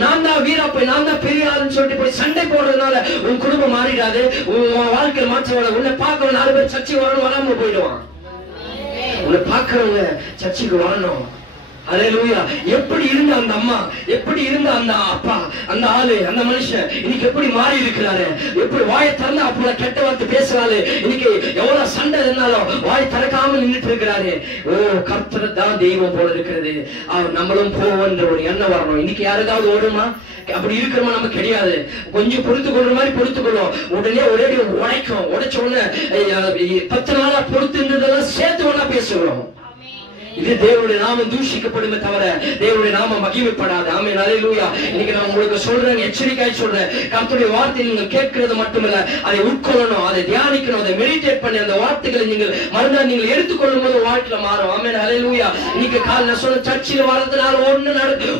நான் தான் வீராப்பை, நான் தான் பெரிய ஆளுன்னு சொல்லிட்டு போய் சண்டை போடுறதுனால உன் குடும்பம் மாறிடாது, உன் வாழ்க்கையில் மாற்றம் வராது. உன்னை பார்க்க 4 பேர் சர்ச்சைக்கு வரணும், வராம போயிடுவான். உன்னை பார்க்கறவங்க சர்ச்சைக்கு வரணும். அல்லேலூயா. எப்படி இருந்த அந்த அம்மா, எப்படி இருந்த அந்த அப்பா, அந்த ஆளு, அந்த மனுஷன் இன்னைக்கு எப்படி மாறி இருக்கிறாரு, எப்படி வாயை திறந்து அப்ப கெட்ட வார்த்தை பேசுறாரு, இன்னைக்கு எவ்வளவு சண்டை இருந்தாலும் வாய் திறக்காம நின்றுட்டு இருக்கிறாரு. ஓ கர்த்தர் தான் தெய்வம் போல இருக்கிறது, நம்மளும் போவோன்ற ஒரு எண்ணம் வரணும். இன்னைக்கு யாருக்காவது ஓடுமா? அப்படி இருக்கிறோமா? நம்ம கிடையாது. கொஞ்சம் பொறுத்து கொள்ற மாதிரி பொறுத்து கொள்ளும், உடனே ஒரே உடைக்கும். உடைச்ச உடனே 10 நாளா பொறுத்து இருந்ததெல்லாம் சேர்த்து ஒண்ணா பேசுகிறோம். இது தேவனுடைய நாமம் தூஷிக்கப்படுமே தவிர தேவனுடைய நாமம் மகிமைப்படாது. ஆமென், ஹல்லேலூயா. இன்னைக்கு நான் உங்களுக்கு சொல்றேன், எச்சரிக்கையாய் சொல்றேன், கர்த்தருடைய வார்த்தையை நீங்கள் கேட்கிறது மட்டுமல்ல, அதை உட்கொள்ளணும், அதை தியானிக்கணும், அதை மெடிடேட் பண்ணி அந்த வார்த்தைகளை நீங்கள் மறுநாள் நீங்கள் எடுத்துக்கொள்ளும் போது வாழ்க்கையில மாறும். ஆமென், ஹல்லேலூயா. இன்னைக்கு காலையில சொன்ன சர்ச்சில் வரதுனால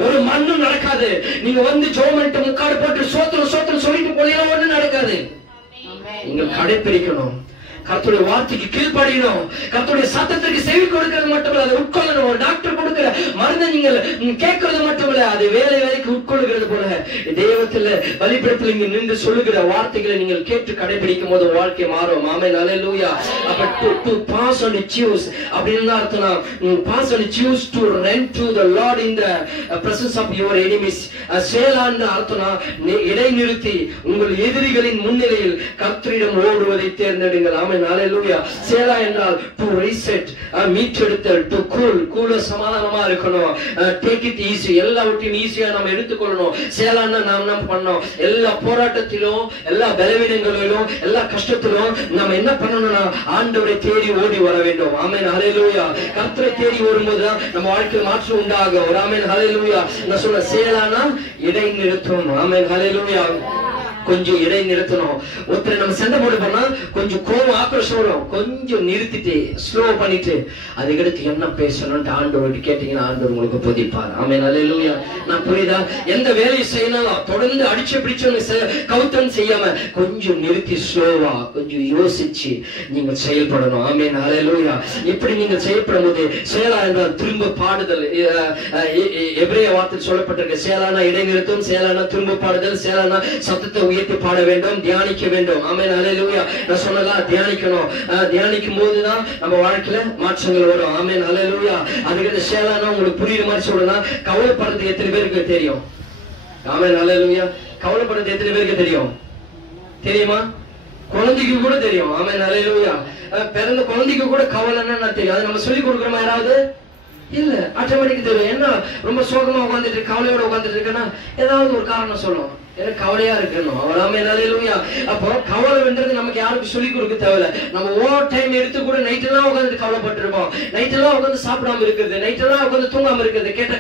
ஒரு மண்ணும் நடக்காது. நீங்க வந்து ஜோமெண்ட் முக்காடு போட்டு சோத்திரம் சோத்திரம் சொல்லிட்டு போனீங்கன்னா ஒண்ணு நடக்காது. நீங்கள் கடைபிடிக்கணும், கர்த்தருடைய வார்த்தைக்கு கீழ்ப்படியணும், கர்த்தருடைய சத்தத்திற்கு செவி கொடுக்கிறது மட்டுமல்ல, அதை உட்கொள்ளணும். ஒரு டாக்டர் கொடுக்கிற மருந்தை நீங்கள் கேட்கறது மட்டுமல்ல, அது வேலை வேலைக்கு உட்கொள்கிறது போல தெய்வத்துல பலிபீடத்தில் இங்க நின்று சொல்லுகிற வார்த்தைகளை நீங்கள் கேட்டு கடைபிடிக்கும் போது வாழ்க்கை மாறும். ஆமென், ஹல்லேலூயா. அப்ப to pass and choose அப்படின்னா அர்த்தம், pass and choose to run to the Lord in the presence of your enemies. சேலான்ற அர்த்தம் இடைநிறுத்தி உங்கள் எதிரிகளின் முன்னிலையில் கர்த்தரிடம் ஓடுவதை தேர்ந்தெடுங்கள். ஆமென், ஹல்லேலூயா. சேலா என்றால் to reset, மீட்டெடுத்தல், to cool சமாதானமா இருக்கணும், take it easy, எல்லாவற்றையும் ஈஸியா நம்ம எடுத்துக்கொள்ளணும். சேலான்னா நாம் என்ன பண்ணோம், எல்லா போராட்டத்திலும், எல்லா பலவீனங்களிலும், எல்லா கஷ்டத்திலும் நம்ம என்ன பண்ணணும்னா ஆண்டவரை தேடி ஓடி வர வேண்டும். ஆமென், ஹல்லேலூயா. கர்த்தரை தேடி வரும்போது நம்ம வாழ்க்கையில் மாற்றம் உண்டாகும். ஒரு ஆமென், ஹல்லேலூயா. நான் சொல்ற சேலானா இடைநிறுத்தும். ஆமென், ஹல்லேலூயா. கொஞ்சம் இடை நிறுத்தணும். ஒருத்தரை நம்ம சண்டை போட்டு போனா கொஞ்சம் கோவம் ஆக்ரோஷம் வரும், கொஞ்சம் நிறுத்திட்டு ஸ்லோ பண்ணிட்டு அதுக்கடுத்து என்ன பேசணும்னு ஆண்டவர்கிட்ட கேட்டீங்கன்னா ஆண்டவர் உங்களுக்கு போதிப்பார். ஆமென், ஹல்லேலூயா. நான் புரியுதா? எந்த வேலையை செய்யணும் தொடர்ந்து அடிச்சு பிடிச்சு கவுத்தன் செய்யாம கொஞ்சம் நிறுத்தி ஸ்லோவா கொஞ்சம் யோசிச்சு நீங்க செயல்படணும். ஆமென், ஹல்லேலூயா. இப்படி நீங்க செயல்படும் போது சேலா என்றால் திரும்ப பாடுதல். எபிரேய வார்த்தையில் சொல்லப்பட்டிருக்கு, சேலானா இடைநிறுத்தும், சேலானா திரும்ப பாடுதல், சேலானா சத்தத்தை உயர்த்தி பாட வேண்டும், தியானிக்க வேண்டும். ஆமென், ஹல்லேலூயா. நான் சொன்னலாம் தியானிக்கணும். தியானிக்கும் போதுதான் நம்ம வாழ்க்கையில மாற்றங்கள் வரும். ஆமென், ஹல்லேலூயா. அதுக்கு சேலானா உங்களுக்கு புரியுற மாதிரி சொல்லலாம். கவலைப்படுறது எத்தனை பேருக்கு தெரியும்? ஆமென், ஹல்லேலூயா. கவலைப்படுறது எத்தனை பேருக்கு தெரியும்? தெரியுமா? குழந்தைக்கு கூட தெரியும். ஆமென், ஹல்லேலூயா. பிறந்த குழந்தைக்கு கூட கவலைன்னா தெரியும். அது நம்ம சொல்லி கொடுக்குறோமா யாராவது? இல்ல, ஆட்டோமேட்டிக் தெரியும். என்ன ரொம்ப சோகமா உட்காந்துட்டு கவலையோட உட்காந்துட்டு இருக்கேன்னா ஏதாவது ஒரு காரணம் சொல்லும், எனக்கு கவலையா இருக்கணும். அவளாமே ஹல்லேலூயா. அப்போ கவலை வென்றது நமக்கு யாருக்கும் சொல்லி கொடுக்க தேவையில்ல. நம்ம ஓவர் டைம் எடுத்து கூட நைட் எல்லாம் உட்காந்து கவலைப்பட்டு இருப்போம், நைட் எல்லாம் உட்காந்து சாப்பிடாம இருக்கிறது, நைட் எல்லாம் உட்காந்து தூங்காம இருக்கிறது, கேட்ட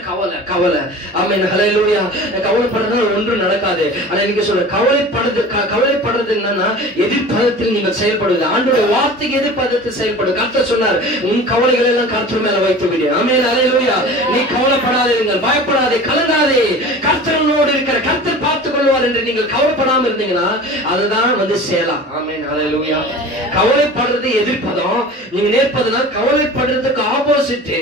கவலை. ஆமென், ஹல்லேலூயா. கவலைப்படுறதுனால ஒன்றும் நடக்காது. ஆனா எனக்கு சொல்ற கவலைப்படுறது என்னன்னா எதிர்ப்பதத்தில் நீங்கள் செயல்படுவது. ஆண்டோட வார்த்தைக்கு எதிர்ப்பதத்தில் செயல்படு. கர்த்தர் சொன்னார், உன் கவலைகள் எல்லாம் கர்த்தர் மேல வைத்து விடு. ஆமென், ஹல்லேலூயா. நீ கவலைப்படாதீர்கள், பயப்படாதே, கலங்காதே, கர்த்தரோடு இருக்கிற கர்த்தர் பார்த்துக் கொள்வார் என்று நீங்கள் கவலைப்படாம இருந்தீங்கன்னா அதுதான் வந்து சேலா. ஆமென், ஹல்லேலூயா. கவலைப்படுறது எதிர்ப்பதம், நீங்க நேர்ப்பதுனா கவலைப்படுறதுக்கு ஆப்போசிட்.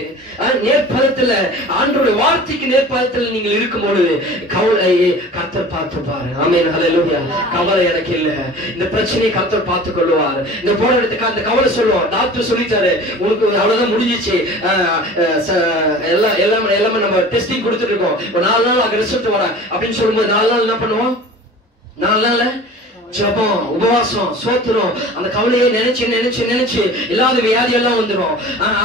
நேர்ப்பதத்துல ஆண்டவருடைய வார்த்தைக்கு நேர்ப்பதத்துல நீங்கள் இருக்கும் பொழுது கவலை கர்த்தர் பார்த்து பாரு. ஆமென், ஹல்லேலூயா. கவலை எனக்கு இல்ல, இந்த பிரச்சனையை கர்த்தர் பார்த்துக் கொள்வார். இந்த போராட்டத்துக்கு அந்த கவலை சொல்லுவோம், டாக்டர் சொல்லிட்டாரு உனக்கு அவ்வளவுதான் முடிஞ்சிச்சு, எல்லாமே நம்ம டெஸ்டிங் கொடுத்துட்டு இருக்கோம், 4 நாள் அங்க ரிசல்ட் வர அப்படின்னு சொல்லும்போது 4 நாள் என்ன பண்ணுவோம்? 4 நாள்ல ஜபம், உபவாசம், சோத்திரம், அந்த கவலையை நினைச்சு இல்லாத வியாதி எல்லாம் வந்துடும்.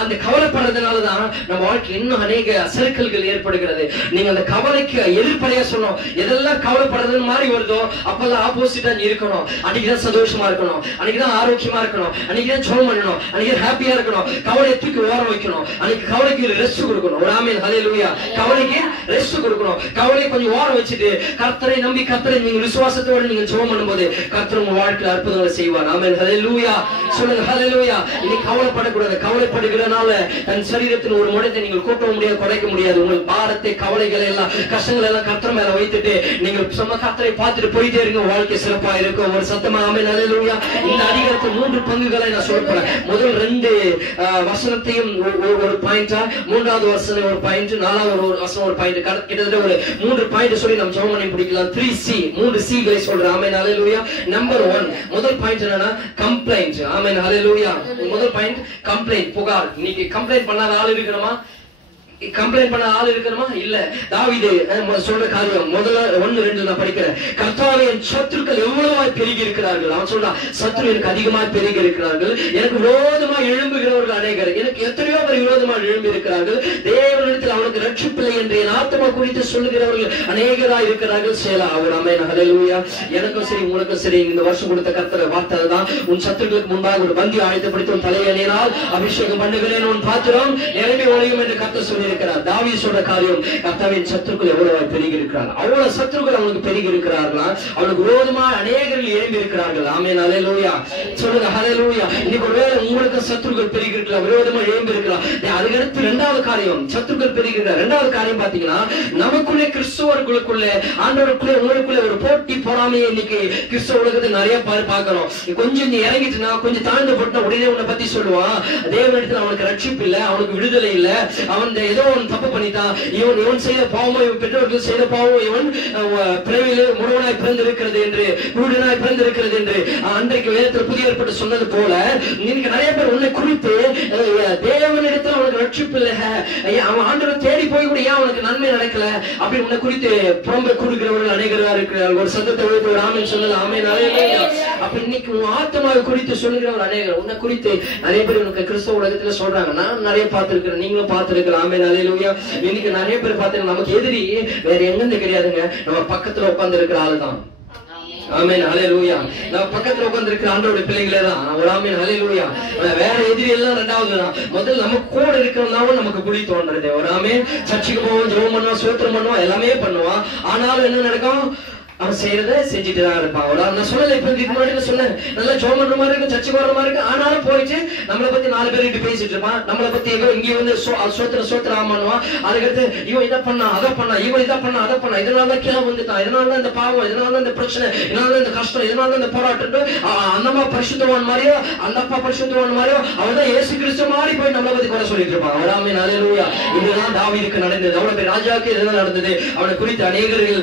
அந்த கவலைப்படுறதுனாலதான் நம்ம வாழ்க்கை இன்னும் அநேக சர்க்கிள்கள் ஏற்படுகிறது. நீங்க அந்த கவலைக்கு எதிர்ப்படையா சொன்னோம், எதெல்லாம் கவலைப்படுறது மாதிரி வருதோ அப்பெல்லாம் ஆப்போசிட்டா இருக்கணும். அன்னைக்குதான் சந்தோஷமா இருக்கணும், அன்னைக்குதான் ஆரோக்கியமா இருக்கணும், அன்னைக்குதான் ஜெபம் பண்ணணும், அன்னைக்கு ஹாப்பியா இருக்கணும், கவலையை தூக்கி ஓரம் வைக்கணும், அன்னைக்கு கவலைக்கு ரெஸ்ட் கொடுக்கணும். ஒரு ஆமென், ஹல்லேலூயா. கவலைக்கு ரெஸ்ட் கொடுக்கணும். கவலை கொஞ்சம் ஓரம் வச்சுட்டு கர்த்தரை நம்பி கர்த்தரை நீங்க விசுவாசத்தோடு நீங்க ஜெபம் பண்ணும்போது கர்த்தர் உங்க வாழ்க்கையில அற்புதங்களை செய்வார். ஆமென், ஹல்லேலூயா. சொல்லுங்க ஹல்லேலூயா. இனி கவலைப்படக்கூடாது. கவலைப்படுகிறனால தன் சரீரத்தின் ஒரு முடத்தை நீங்கள் கூட்ட முடியாது, குறைக்க முடியாது. உங்கள் பாரத்தை, கவலைகளை எல்லாம், கஷ்டங்களை எல்லாம் கர்த்தர் மேல வைத்துட்டு நீங்கள் சும்மா கர்த்தரை பார்த்துட்டு போயிட்டே இருங்க, வாழ்க்கை சிறப்பா இருக்கும். ஒரு சத்தமா ஆமென், ஹல்லேலூயா. இந்த அதிகாரத்தில் 3 பங்குகளை நான் சொல்லப்போறேன். முதல் 2 வசனத்தையும் ஒரு பாயிண்டா, 3வது வசனம் ஒரு பாயிண்ட், 4வது வசனம் ஒரு பாயிண்ட், கிட்டத்தட்ட ஒரு 3 பாயிண்ட் சொல்லி நம்ம ஜெபம் பண்ணி முடிக்கலாம். 3 Cகளை சொல்றேன். ஆமென், ஹல்லேலூயா. நம்பர் 1, முதல் பாயிண்ட் என்னன்னா கம்ப்ளைண்ட். ஆமென், ஹல்லேலூயா. முதல் பாயிண்ட் கம்ப்ளைண்ட், புகார். இன்னைக்கு கம்ப்ளைண்ட் பண்ணாத ஆள் இருக்கணுமா? கம்ப்ளைண்ட் பண்ண ஆள் இருக்கணுமா? இல்ல. தாவீது சொல்ற காரியம் முதல்ல 1:2 நான் படிக்கிறேன். கர்த்தாவே, என் சத்துருக்கள் எவ்வளவாய் பெருகி இருக்கிறார்கள். அவன் சொல்றான், சத்துரு எனக்கு அதிகமாக பெருகி இருக்கிறார்கள், எனக்கு விரோதமா எழும்புகிறவர்கள் அநேகர், எனக்கு எத்தனையோ பேர் விரோதமாக எழும்பி இருக்கிறார்கள். தேவனிடத்தில் அவனுக்கு ரட்சிப்பில்லை என்று என் ஆத்துமா விரோதமா குறித்து சொல்லுகிறவர்கள் அநேகரா இருக்கிறார்கள். சேலா. அவர் ஆமென். ஹல்லேலூயா. எனக்கும் சரி உங்களுக்கும் சரி இந்த வருஷம் கொடுத்த கர்த்தர் வார்த்தை தான். உன் சத்துருக்களுக்கு முன்பாக ஒரு பந்தி ஆயத்தப்படுத்தி உன் தலையணியினால் அபிஷேகம் பண்ணுகிறேன், உன் பாத்திரம் நிரம்பி ஒழியும் என்று கர்த்தர் சொல்லி இருக்கிறார். தாவீது சொல்ற காரியம், கர்த்தாவின் சத்துருக்கள் எவ்வளவு பெருகி இருக்கிறார், அவ்வளவு சத்துருக்கள் அவனுக்கு பெருகி இருக்கிறார்களா, அவனுக்கு விரோதமா அநேகர்கள் எழும்பி இருக்கிறார்கள். ஆமென். ஹல்லேலூயா. சொல்லுங்க ஹல்லேலூயா. இன்னைக்கு ஒருவேளை உங்களுக்கு சத்துருக்கள் பெருகி இருக்கலாம், விரோதமா எழும்பி இருக்கலாம். அதுக்கடுத்து இரண்டாவது காரியம், சத்துருக்கள் பெருகி இருக்கிற இரண்டாவது காரியம் பாத்தீங்கன்னா, நமக்குள்ளே கிறிஸ்தவர்களுக்குள்ளே ஆண்டவருக்குள்ளே உங்களுக்குள்ளே ஒரு போட்டி பொறாமையை இன்னைக்கு கிறிஸ்தவ உலகத்தை நிறைய பாக்குறோம். கொஞ்சம் நீ இறங்கிட்டுனா, கொஞ்சம் தாழ்ந்து போட்டா உடனே உன்னை பத்தி சொல்லுவான். தேவனிடத்துல அவனுக்கு ரட்சிப்பு இல்ல, அவனுக்கு விடுதலை இல்ல, அவன் ஏதோ ஒன்று தப்பு பண்ணிட்டான், இவன் செய்த பாவமோ, இவன் பெற்றோர்கள் செய்த பாவம், இவன் பிறவிலே முழுவனாய் பிறந்திருக்கிறது என்று, குருடனாய் பிறந்திருக்கிறது என்று அன்றைக்கு வேதத்தில் புதிய ஏற்பட்டு சொன்னது போல, இன்னைக்கு நிறைய பேர் உன்னை குறித்து தேவனிடத்துல அவனுக்கு ரட்சிப்பு இல்ல, அவன் ஆண்டவரை தேடி போய் கூட ஏன் அவனுக்கு நன்மை நடக்கல அப்படி உன்னை குறித்து புறம்பை கூறுகிறவர்கள் அநேகரா இருக்கிறார்கள். ஒரு சத்தத்தை வைத்து ஒரு ஆமென் சொல்லுங்க. ஆமென். ஹல்லேலூயா. அப்ப இன்னைக்கு உன் ஆத்மாவை குறித்து சொல்லுகிறவர் அநேகர். உன்னை குறித்து நிறைய பேர் உனக்கு கிறிஸ்தவ உலகத்துல சொல்றாங்க. நான் நிறைய பார்த்திருக்கிறேன், நீங்களும் பார்த்திருக்கலாம். ஆமென். ஹல்லேலூயா. இன்னைக்கு நிறைய பேர் பார்த்து நமக்கு எதிரி வேற எங்கிருந்து கிடையாதுங்க, நம்ம பக்கத்துல உட்கார்ந்து இருக்கிற ஆளுதான். ஆமென். ஹல்லேலூயா. நம்ம பக்கத்துல உட்கார்ந்து இருக்கிற ஆண்டவருடைய பிள்ளைகளே தான். ஆமென். ஹல்லேலூயா. வேற எதிரி எல்லாம் ரெண்டாவது தான். முதல்ல நம்ம கூட இருக்கிறவனாவும் நமக்கு குடி தோன்றது. ஆமென். சர்ச்சுக்கு போவோம், ஜெபம் பண்ணுவோம், ஸ்தோத்திரம் பண்ணுவோம், எல்லாமே பண்ணுவான். ஆனாலும் என்ன நடக்கும், அவன் செய்யறத செஞ்சுட்டு தான் இருப்பான். நான் சொல்லல, இப்ப இதுக்கு முன்னாடி சொன்னேன், நல்லா ஜெபம் பண்ற மாதிரி இருக்கு, சர்ச்சுக்கு வர மாதிரி இருக்கு, ஆனாலும் போயிட்டு நம்மளை பத்தி 4 பேர்கிட்ட பேசிட்டு இருப்பான். நம்மளை பத்தி இங்க வந்து சோத்திரம் பண்ணுவான். அதுக்கடுத்து இவன் இதை பண்ணா அதை பண்ணா, இவன் இதை பண்ணா அதை பண்ணா, இதனாலதான் கீழே வந்துட்டான், இதனாலதான் இந்த பாவம், இதனாலதான் இந்த பிரச்சனை, இதனாலதான் இந்த கஷ்டம், இதனாலதான் இந்த போராட்டம். அந்தம்மா பரிசுத்தவான் மாதிரியோ, அந்த அப்பா பரிசுத்தவான் மாதிரியோ, அவன் தான் இயேசு கிறிஸ்து மாதிரி போய் நம்மளை பத்தி கூட சொல்லிட்டு இருப்பான். ஆமென். ஹல்லேலூயா. இதுதான் தாவீதுக்கு நடந்தது. அவனுடைய ராஜாவுக்கு இதுதான் நடந்தது. அவனை குறித்து அநேகர்கள்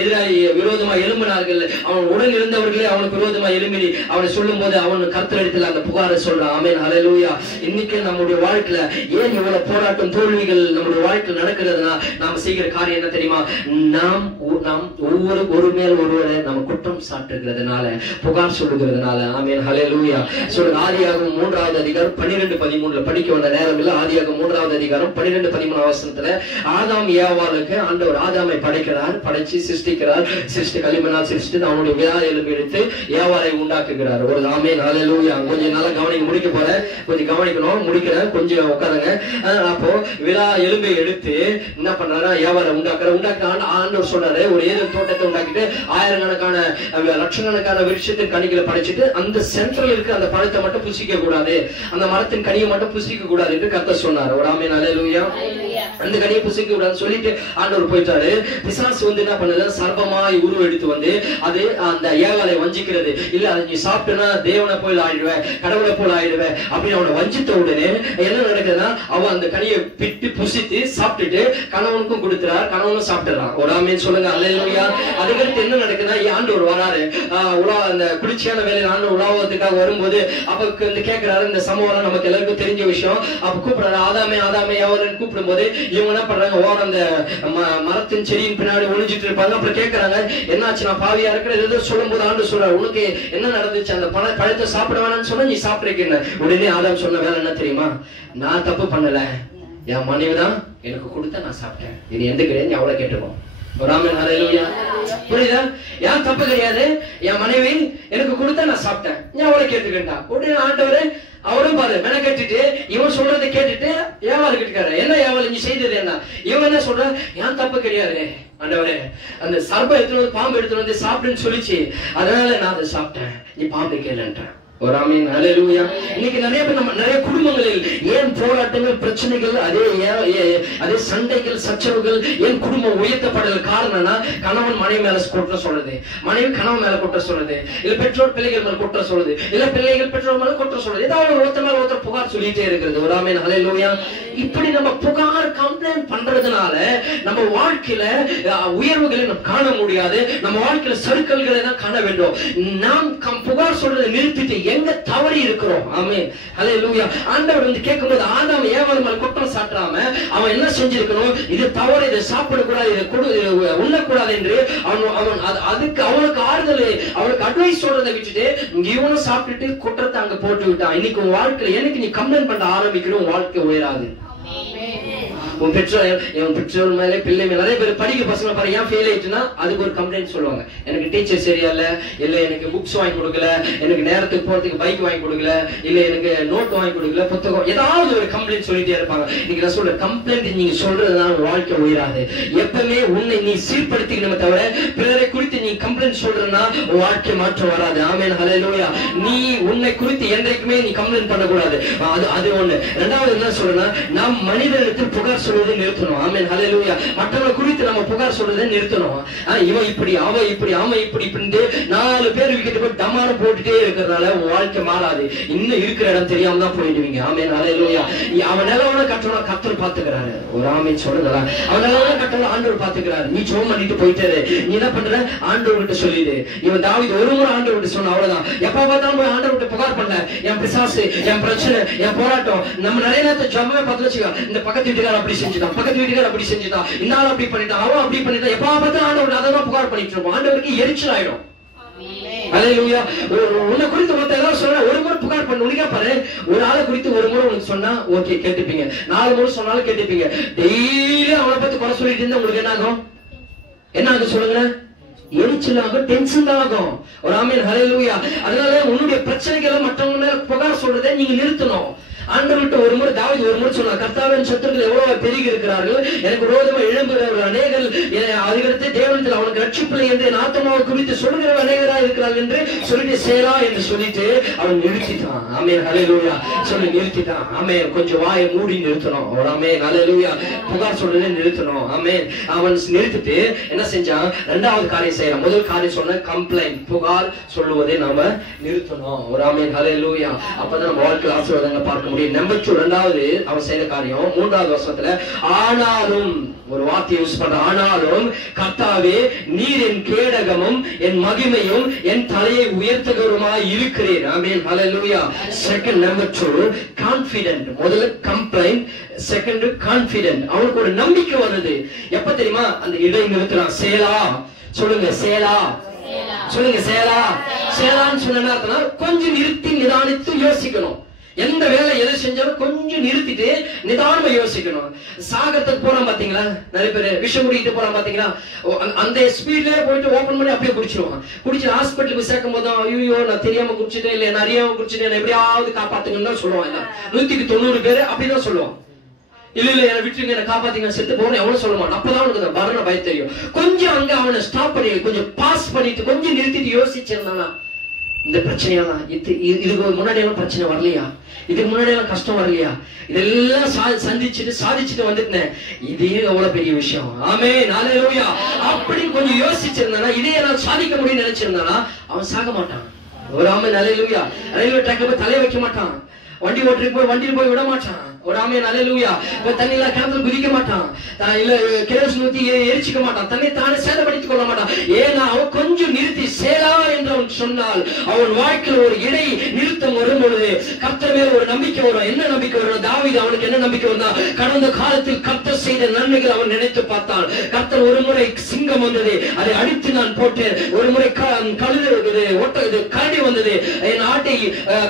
எதிராளி விரோதமா எழும்பினார்கள். அவன் உடன் இருந்தவர்களே அவனுக்கு விரோதமா எழும்பி அவனை சொல்லும் போது அவன் கர்த்தரிடத்தில் அந்த புகாரை சொல்றான். ஆமென். ஹல்லேலூயா. இன்னைக்கு நம்முடைய வாழ்க்கையில ஏன் இவ்வளவு போராட்டம் தோல்விகள் நம்முடைய வாழ்க்கையில் நடக்கிறதுனா, நாம செய்கிற காரியம் என்ன தெரியுமா, நாம் ஒரு மேல் ஒருவரை நம்ம குற்றம் சாட்டுகிறதுனால, புகார் சொல்லுகிறதுனால. ஆமென். ஹல்லேலூயா. சொல்லுங்க. ஆதியாகமம் 3வது அதிகாரம் 12-13 படிக்க வந்த நேரம் இல்ல. ஆதியாகமம் 3வது அதிகாரம் 12-13 வசனத்துல ஆதாம் ஏவாளுக்கு ஆண்டவர் ஆதாமை படைக்கிறார், படைச்சு சிருஷ்டிக்கிறார், களிமண்ணால் சிருஷ்டித்து அவனுடைய விழா எலும்பு எடுத்து ஏவாளை உண்டாக்குகிறார். ஒரு ஆமென். ஹல்லேலூயா. கொஞ்சம் நல்லா கவனிக்க, முடிக்க போறேன், கொஞ்சம் கவனிக்கணும், முடிக்கிறேன், கொஞ்சம் உட்காருங்க. அப்போ விழா எலும்பை எடுத்து என்ன பண்றாரு, ஏவாளை உண்டாக்குற ஆண்டவர் சொல்றாரு, ஒரு ஏதேன் தோட்டத்தை உண்டாக்கிட்டு ஆயிரக்கணக்கான லட்சக்கணக்கான விருட்சத்தின் கனிகளை படைச்சிட்டு அந்த சென்ட்ரல் இருக்க அந்த பழத்தை மட்டும் புசிக்க கூடாது, அந்த மரத்தின் கனியை மட்டும் புசிக்க கூடாது என்று கர்த்தர் சொன்னார். ஒரு ஆமென். ஹல்லேலூயா. அந்த கனியை புசிக்க கூடாது சொல்லிட்டு ஆண்டவர் போயிட்டாரு. பிசாசு வந்து என்ன பண்ணுது, சர்ப்பமாய் உருவ எடுத்து வந்து அது அந்த ஏவாளை வஞ்சிக்கிறது. இல்ல அதை நீ சாப்பிட்டனா தேவனை போல ஆயிடுவேன், கடவுளை போல ஆயிடுவேன் அப்படின்னு அவனை வஞ்சித்த உடனே என்ன நடக்குதுன்னா, அவன் அந்த கனியை பிட்டு புசித்து சாப்பிட்டுட்டு கணவனுக்கும் கொடுக்கிறார், கணவனும் சாப்பிட்டுறான். ஒரு ஆமென் சொல்லுங்க. அல்லேலூயா. அதுக்கடுத்து என்ன நடக்குதுன்னா, ஆண்டவர் வராரு, அந்த குளிர்ச்சியான வேலையில ஆண்டவர் உலாவத்துக்காக வரும்போது அப்ப இந்த கேட்கிறாரு, இந்த சம்பவம் நமக்கு எல்லாருக்கும் தெரிஞ்ச விஷயம். அப்ப கூப்பிடுறாரு, ஆதாமே ஆதாமே அவரன்னு கூப்பிடும் போது இவங்க என்ன பண்றாங்க, ஓரம் அந்த மரத்தின் செடியின் பின்னாடி ஒளிஞ்சிட்டு இருப்பாங்க. அப்புறம் கேட்கறாங்க, என்னாச்சு, நான் பாவியா இருக்கிறேன் ஏதோ சொல்லும் போது ஆண்டு சொல்றாரு, உனக்கு என்ன நடந்துச்சு, அந்த பழத்தை சாப்பிட வேணாம்னு சொன்னா நீ சாப்பிட்டிருக்கேன். உடனே ஆதாம் சொன்ன வேலை என்ன தெரியுமா, நான் தப்பு பண்ணல, என் மனைவிதான் எனக்கு கொடுத்த நான் சாப்பிட்டேன், இது எந்த கிடையாது, நீ அவளை கேட்டுக்கோ. புரியுதா? ஏன் தப்பு கிடையாது, என் மனைவி எனக்கு கொடுத்தா நான் சாப்பிட்டேன், நீ அவளை கேட்டுக்கிட்டா. உடனே ஆண்டவரே அவரும் பாரு மென கேட்டுட்டு இவன் சொல்றதை கேட்டுட்டு ஏவாள் கிட்டுக்காரு, என்ன ஏவாள் நீ செய்தது என்ன, இவன் என்ன சொல்ற, ஏன் தப்பு கிடையாது ஆண்டவரே, அந்த சர்ப்பம் எடுத்துட்டு வந்து பாம்பு எடுத்துட்டு வந்து சாப்பிடுன்னு சொல்லிச்சு, அதனால நான் அதை சாப்பிட்டேன், நீ பாம்பு கேளுன்றேன். ஒரு ஆமென். ஹல்லேலூயா. இன்னைக்கு நிறைய பேர் நம்ம நிறைய குடும்பங்களில் ஏன் போராட்டங்கள், பிரச்சனைகள், அதே சண்டைகள், சச்சரவுகள், ஏன் குடும்பம் உயர்த்தப்படல காரணம்னா, கணவன் மனைவி மேல குற்றம் சொல்றது, மனைவி கணவன் மேல குற்றம் சொல்றது, இல்ல பெற்றோர் பிள்ளைகள் மேல குற்றம் சொல்றது, இல்ல பிள்ளைகள் பெற்றோர் மேல குற்றம் சொல்றது, ஏதாவது ஒருத்தர் மேல ஒருத்தர் புகார் சொல்லிட்டே இருக்கிறது. ஒரு ஆமென். ஹல்லேலூயா. இப்படி நம்ம புகார் கம்ப்ளைண்ட் பண்றதுனால நம்ம வாழ்க்கையில உயர்வுகளை நம்ம காண முடியாது, நம்ம வாழ்க்கையில சறுக்கல்களை தான் காண வேண்டும். நாம் புகார் சொல்றதை நிறுத்திட்டு எங்க தவறி இருக்கிறோம். ஆமென். ஹல்லேலூயா. ஆண்டவர் வந்து கேட்கும்போது ஆதாம் ஏவாள் மேல குற்றம் சாட்டாம அவன் என்ன செஞ்சிருக்கணும், இது தவறு, இதை சாப்பிடக்கூடாது, இதை உண்ணக்கூடாது என்று அதுக்கு அவனுக்கு ஆறுதல், அவனுக்கு அட்வைஸ் சொல்றதை விட்டுட்டு இவனும் சாப்பிட்டுட்டு குற்றத்தை அங்க போட்டு விட்டான். இன்னைக்கு உன் வாழ்க்கையில எனக்கு நீ கம்ப்ளைண்ட் பண்ண ஆரம்பிக்கிற, உன் வாழ்க்கை உயராது. உன் பெற்றோர் மேலே பிள்ளை மேல நிறைய பேர் படிக்க பசங்க பாரு ஏன் ஃபெயில் ஆயிட்டுன்னா அதுக்கு ஒரு கம்ப்ளைண்ட் சொல்லுவாங்க. எனக்கு டீச்சர் சரியா இல்ல எனக்கு புக்ஸ் வாங்கி கொடுக்கல, எனக்கு நேரத்துக்கு போறதுக்கு பைக் வாங்கி கொடுக்கல, இல்ல எனக்கு நோட் வாங்கி கொடுக்கல, புத்தகம், ஏதாவது ஒரு கம்ப்ளைண்ட் சொல்லிட்டே இருப்பாங்க. இன்னைக்கு நான் சொல்ற கம்ப்ளைண்ட் நீங்க சொல்றதுனால வாழ்க்கை உயிராது. எப்பவுமே உன்னை நீ சீர்படுத்திக்கணுமே தவிர பிறரை குறித்து நீ கம்ப்ளைண்ட் சொல்றதுன்னா வாழ்க்கை மாற்றம் வராது. ஆமென், ஹல்லேலூயா. நீ உன்னை குறித்து என்றைக்குமே நீ கம்ப்ளைண்ட் பண்ணக்கூடாது. அது ஒண்ணு. இரண்டாவது என்ன சொல்றேன்னா, நாம் மனிதனிடத்தில் புகார் சொல்வதை நிறுத்தணும். ஆமென், ஹல்லேலூயா. மற்றவங்களை குறித்து நம்ம புகார் சொல்றதை நிறுத்தணும். இவன் இப்படி, அவ இப்படி, அவன் இப்படி இப்படின்னு 4 பேர் விக்கிட்டு போய் டமாரம் போட்டுட்டே இருக்கிறதுனால வாழ்க்கை மாறாது. இன்னும் இருக்கிற இடம் தெரியாம தான் போயிடுவீங்க. ஆமென், ஹல்லேலூயா. அவன் நிலவன கட்டணும் கர்த்தர் பாத்துக்கிறாரு. ஒரு ஆமென் சொல்லுங்களா. அவன் நிலவன கட்டணும் ஆண்டவர் பாத்துக்கிறாரு. நீ ஜெபம் பண்ணிட்டு போயிட்டாரு, நீ என்ன பண்ற, ஆண்டவர்கிட்ட சொல்லிடு. இவன் தாவீது ஒரு முறை ஆண்டவர்கிட்ட சொன்ன, அவ்வளவுதான். எப்ப பார்த்தாலும் போய் ஆண்டவர்கிட்ட புகார் பண்ண, என் பிசாசு, என் பிரச்சனை, என் போராட்டம். நம்ம நிறைய நேரத்தை ஜெபமே பார்த்து வச்சுக்கோ, இந்த பக்கத்து வீட்டுக்காரர் அப்படி செஞ்சுட்டான், பக்கத்து வீட்டுக்காரர் அப்படி செஞ்சுட்டான், இந்த ஆள் அப்படி பண்ணிட்டான், அவன் அப்படி பண்ணிட்டான். எப்ப பார்த்தாலும் ஆண்டவர் அதான் புகார் பண்ணிட்டு இருப்போம். ஆண்டவருக்கு எரிச்சல் ஆயிடும். ஹல்லேலூயா. உன்னை குறித்து மொத்த ஏதாவது சொல்ற, ஒரு முறை புகார் பண்ண உனக்கே பாரு. ஒரு ஆளை குறித்து ஒரு முறை உனக்கு சொன்னா ஓகே கேட்டுப்பீங்க, 4 முறை சொன்னாலும் கேட்டுப்பீங்க. டெய்லி அவனை பத்தி குறை சொல்லிட்டு இருந்தா உங்களுக்கு என்ன ஆகும்? என்ன ஆகும் சொல்லுங்க? எரிச்சல் ஆகும், டென்ஷன் தான் ஆகும். ஒரு ஆமென், ஹல்லேலூயா. அதனால உன்னுடைய பிரச்சனைகளை மற்றவங்க மேல புகார் சொல்றதை நீங்க நிறுத்தணும். ஆண்டவர்கிட்ட ஒரு முறை தாவீது ஒரு முறை சொன்னார், கர்த்தாவின் சத்துருக்கள் எவ்வளவு பெருகி இருக்கிறார்கள், எனக்கு விரோதமா எழும்புகிறவர்கள் அநேகர், அதுக்கடுத்து தேவனத்தில் அவனுக்கு ரட்சிப்பில்லை என்று என் ஆத்மாவை குறித்து சொல்லுகிற அநேகரா இருக்கிறார்கள் என்று சொல்லிட்டு சேலா என்று சொல்லிட்டு அவன் நிறுத்திட்டான். ஆமென், ஹல்லேலூயா. சொல்லி நிறுத்திட்டான். ஆமென். கொஞ்சம் வாயை மூடி நிறுத்தணும். ஆமென், ஹல்லேலூயா. புகார் சொல்றதை நிறுத்தணும். ஆமென். அவன் நிறுத்திட்டு என்ன செஞ்சான்? 2வது காரியம் செய்யறான். முதல் காரியம் சொன்ன கம்ப்ளைண்ட், புகார் சொல்லுவதை நாம நிறுத்தணும். ஒரு ஆமென், ஹல்லேலூயா. அப்பதான் நம்ம வாழ்க்கையில் ஆசீர்வாதங்களை பார்க்க முடியும். நம்பர் 2, 2வது அவன் செய்த காரியம் 3வது வசனத்துல, ஆனாலும் ஒரு வார்த்தை யூஸ் பண்ற, ஆனாலும் கர்த்தாவே நீர் என் கேடகமும் என் மகிமையும் என் தலையை உயர்த்துகிறவருமாய் இருக்கிறீர். Amen, hallelujah. Second number 2 confident. முதல்ல கம்ப்ளைண்ட், செகண்ட் கான்ஃபிடென்ட். அவனுக்கு ஒரு நம்பிக்கை வருது. எப்ப தெரியுமா? அந்த இடை நிறுத்துறான். சேலா சொல்லுங்க, சேலா சொல்லுங்க, சேலா. சேலான்னு சொன்னா கொஞ்சம் நிறுத்தி நிதானித்து யோசிக்கணும். எந்த வேலை எதை செஞ்சாலும் கொஞ்சம் நிறுத்திட்டு நிதானமா யோசிக்கணும். சாகத்துக்கு போறோம் பாத்தீங்களா, நிறைய பேர் விஷம் குடிக்கிட்டு போறான் பாத்தீங்களா, அந்த ஸ்பீட்ல போயிட்டு ஓபன் பண்ணி அப்படியே குடிச்சிருவான். குடிச்சு ஹாஸ்பிட்டலுக்கு சேர்க்கும் போது ஐயோ நான் தெரியாம குடிச்சிட்டேன், இல்ல நான் அறியாம குடிச்சிட்டேன், எப்படியாவது காப்பாத்துங்கன்னு தான் சொல்லுவாங்க. 100க்கு 90 பேர் அப்படிதான் சொல்லுவான். இல்ல என்ன விட்டுருங்க, என்ன காப்பாத்தீங்க, செத்து போறேன் எவ்வளவு சொல்லுவான். அப்பதான் அவனுக்கு அந்த மரண பயம் தெரியும். கொஞ்சம் அங்க அவனை ஸ்டாப் பண்ணி கொஞ்சம் பாஸ் பண்ணிட்டு கொஞ்சம் நிறுத்திட்டு யோசிச்சிருந்தானா, இந்த பிரச்சனையெல்லாம் இதுக்கு முன்னாடி எல்லாம் பிரச்சனை வரலையா, இதுக்கு முன்னாடி எல்லாம் கஷ்டம் வரலையா, இதெல்லாம் சாதிச்சுட்டு வந்துட்டேன், இதே எவ்வளவு பெரிய விஷயம். ஆமென், ஹல்லேலூயா. அப்படின்னு கொஞ்சம் யோசிச்சிருந்தானா, இதே நான் சாதிக்க முடியும்னு நினைச்சிருந்தானா அவன் சாக மாட்டான். ஒரு ஆமென், ஹல்லேலூயா. ரயில்வே ட்ராக்ல போய் தலைய வைக்க மாட்டான், வண்டி ஓட்டுறதுக்கு போய் வண்டியில் போய் விட மாட்டான். ஒரு ஆமென், ஹல்லேலூயா. தண்ணியில கிணத்துல குதிக்க மாட்டான், இல்ல கிரோசின் ஊத்தி எரிச்சிக்க மாட்டான், தன்னை தானே சேதப்படுத்திக் கொள்ள மாட்டான். ஏன்னா அவன் கொஞ்சம் நிறுத்தி சேலா என்று அவன் சொன்னால் அவன் வாழ்க்கையில் ஒரு இடை நிறுத்தம் வரும் பொழுது கர்த்தர் மேல ஒரு நம்பிக்கை வரும். என்ன நம்பிக்கை வரும்? தாவீது அவனுக்கு என்ன நம்பிக்கை வந்தா, கடந்த காலத்தில் கர்த்தர் செய்த நன்மைகள் அவன் நினைத்து பார்த்தான். கர்த்தர் ஒரு முறை சிங்கம் வந்தது, அதை அடித்து நான் போட்டேன். ஒரு முறை கரடி வந்தது, என் ஆட்டை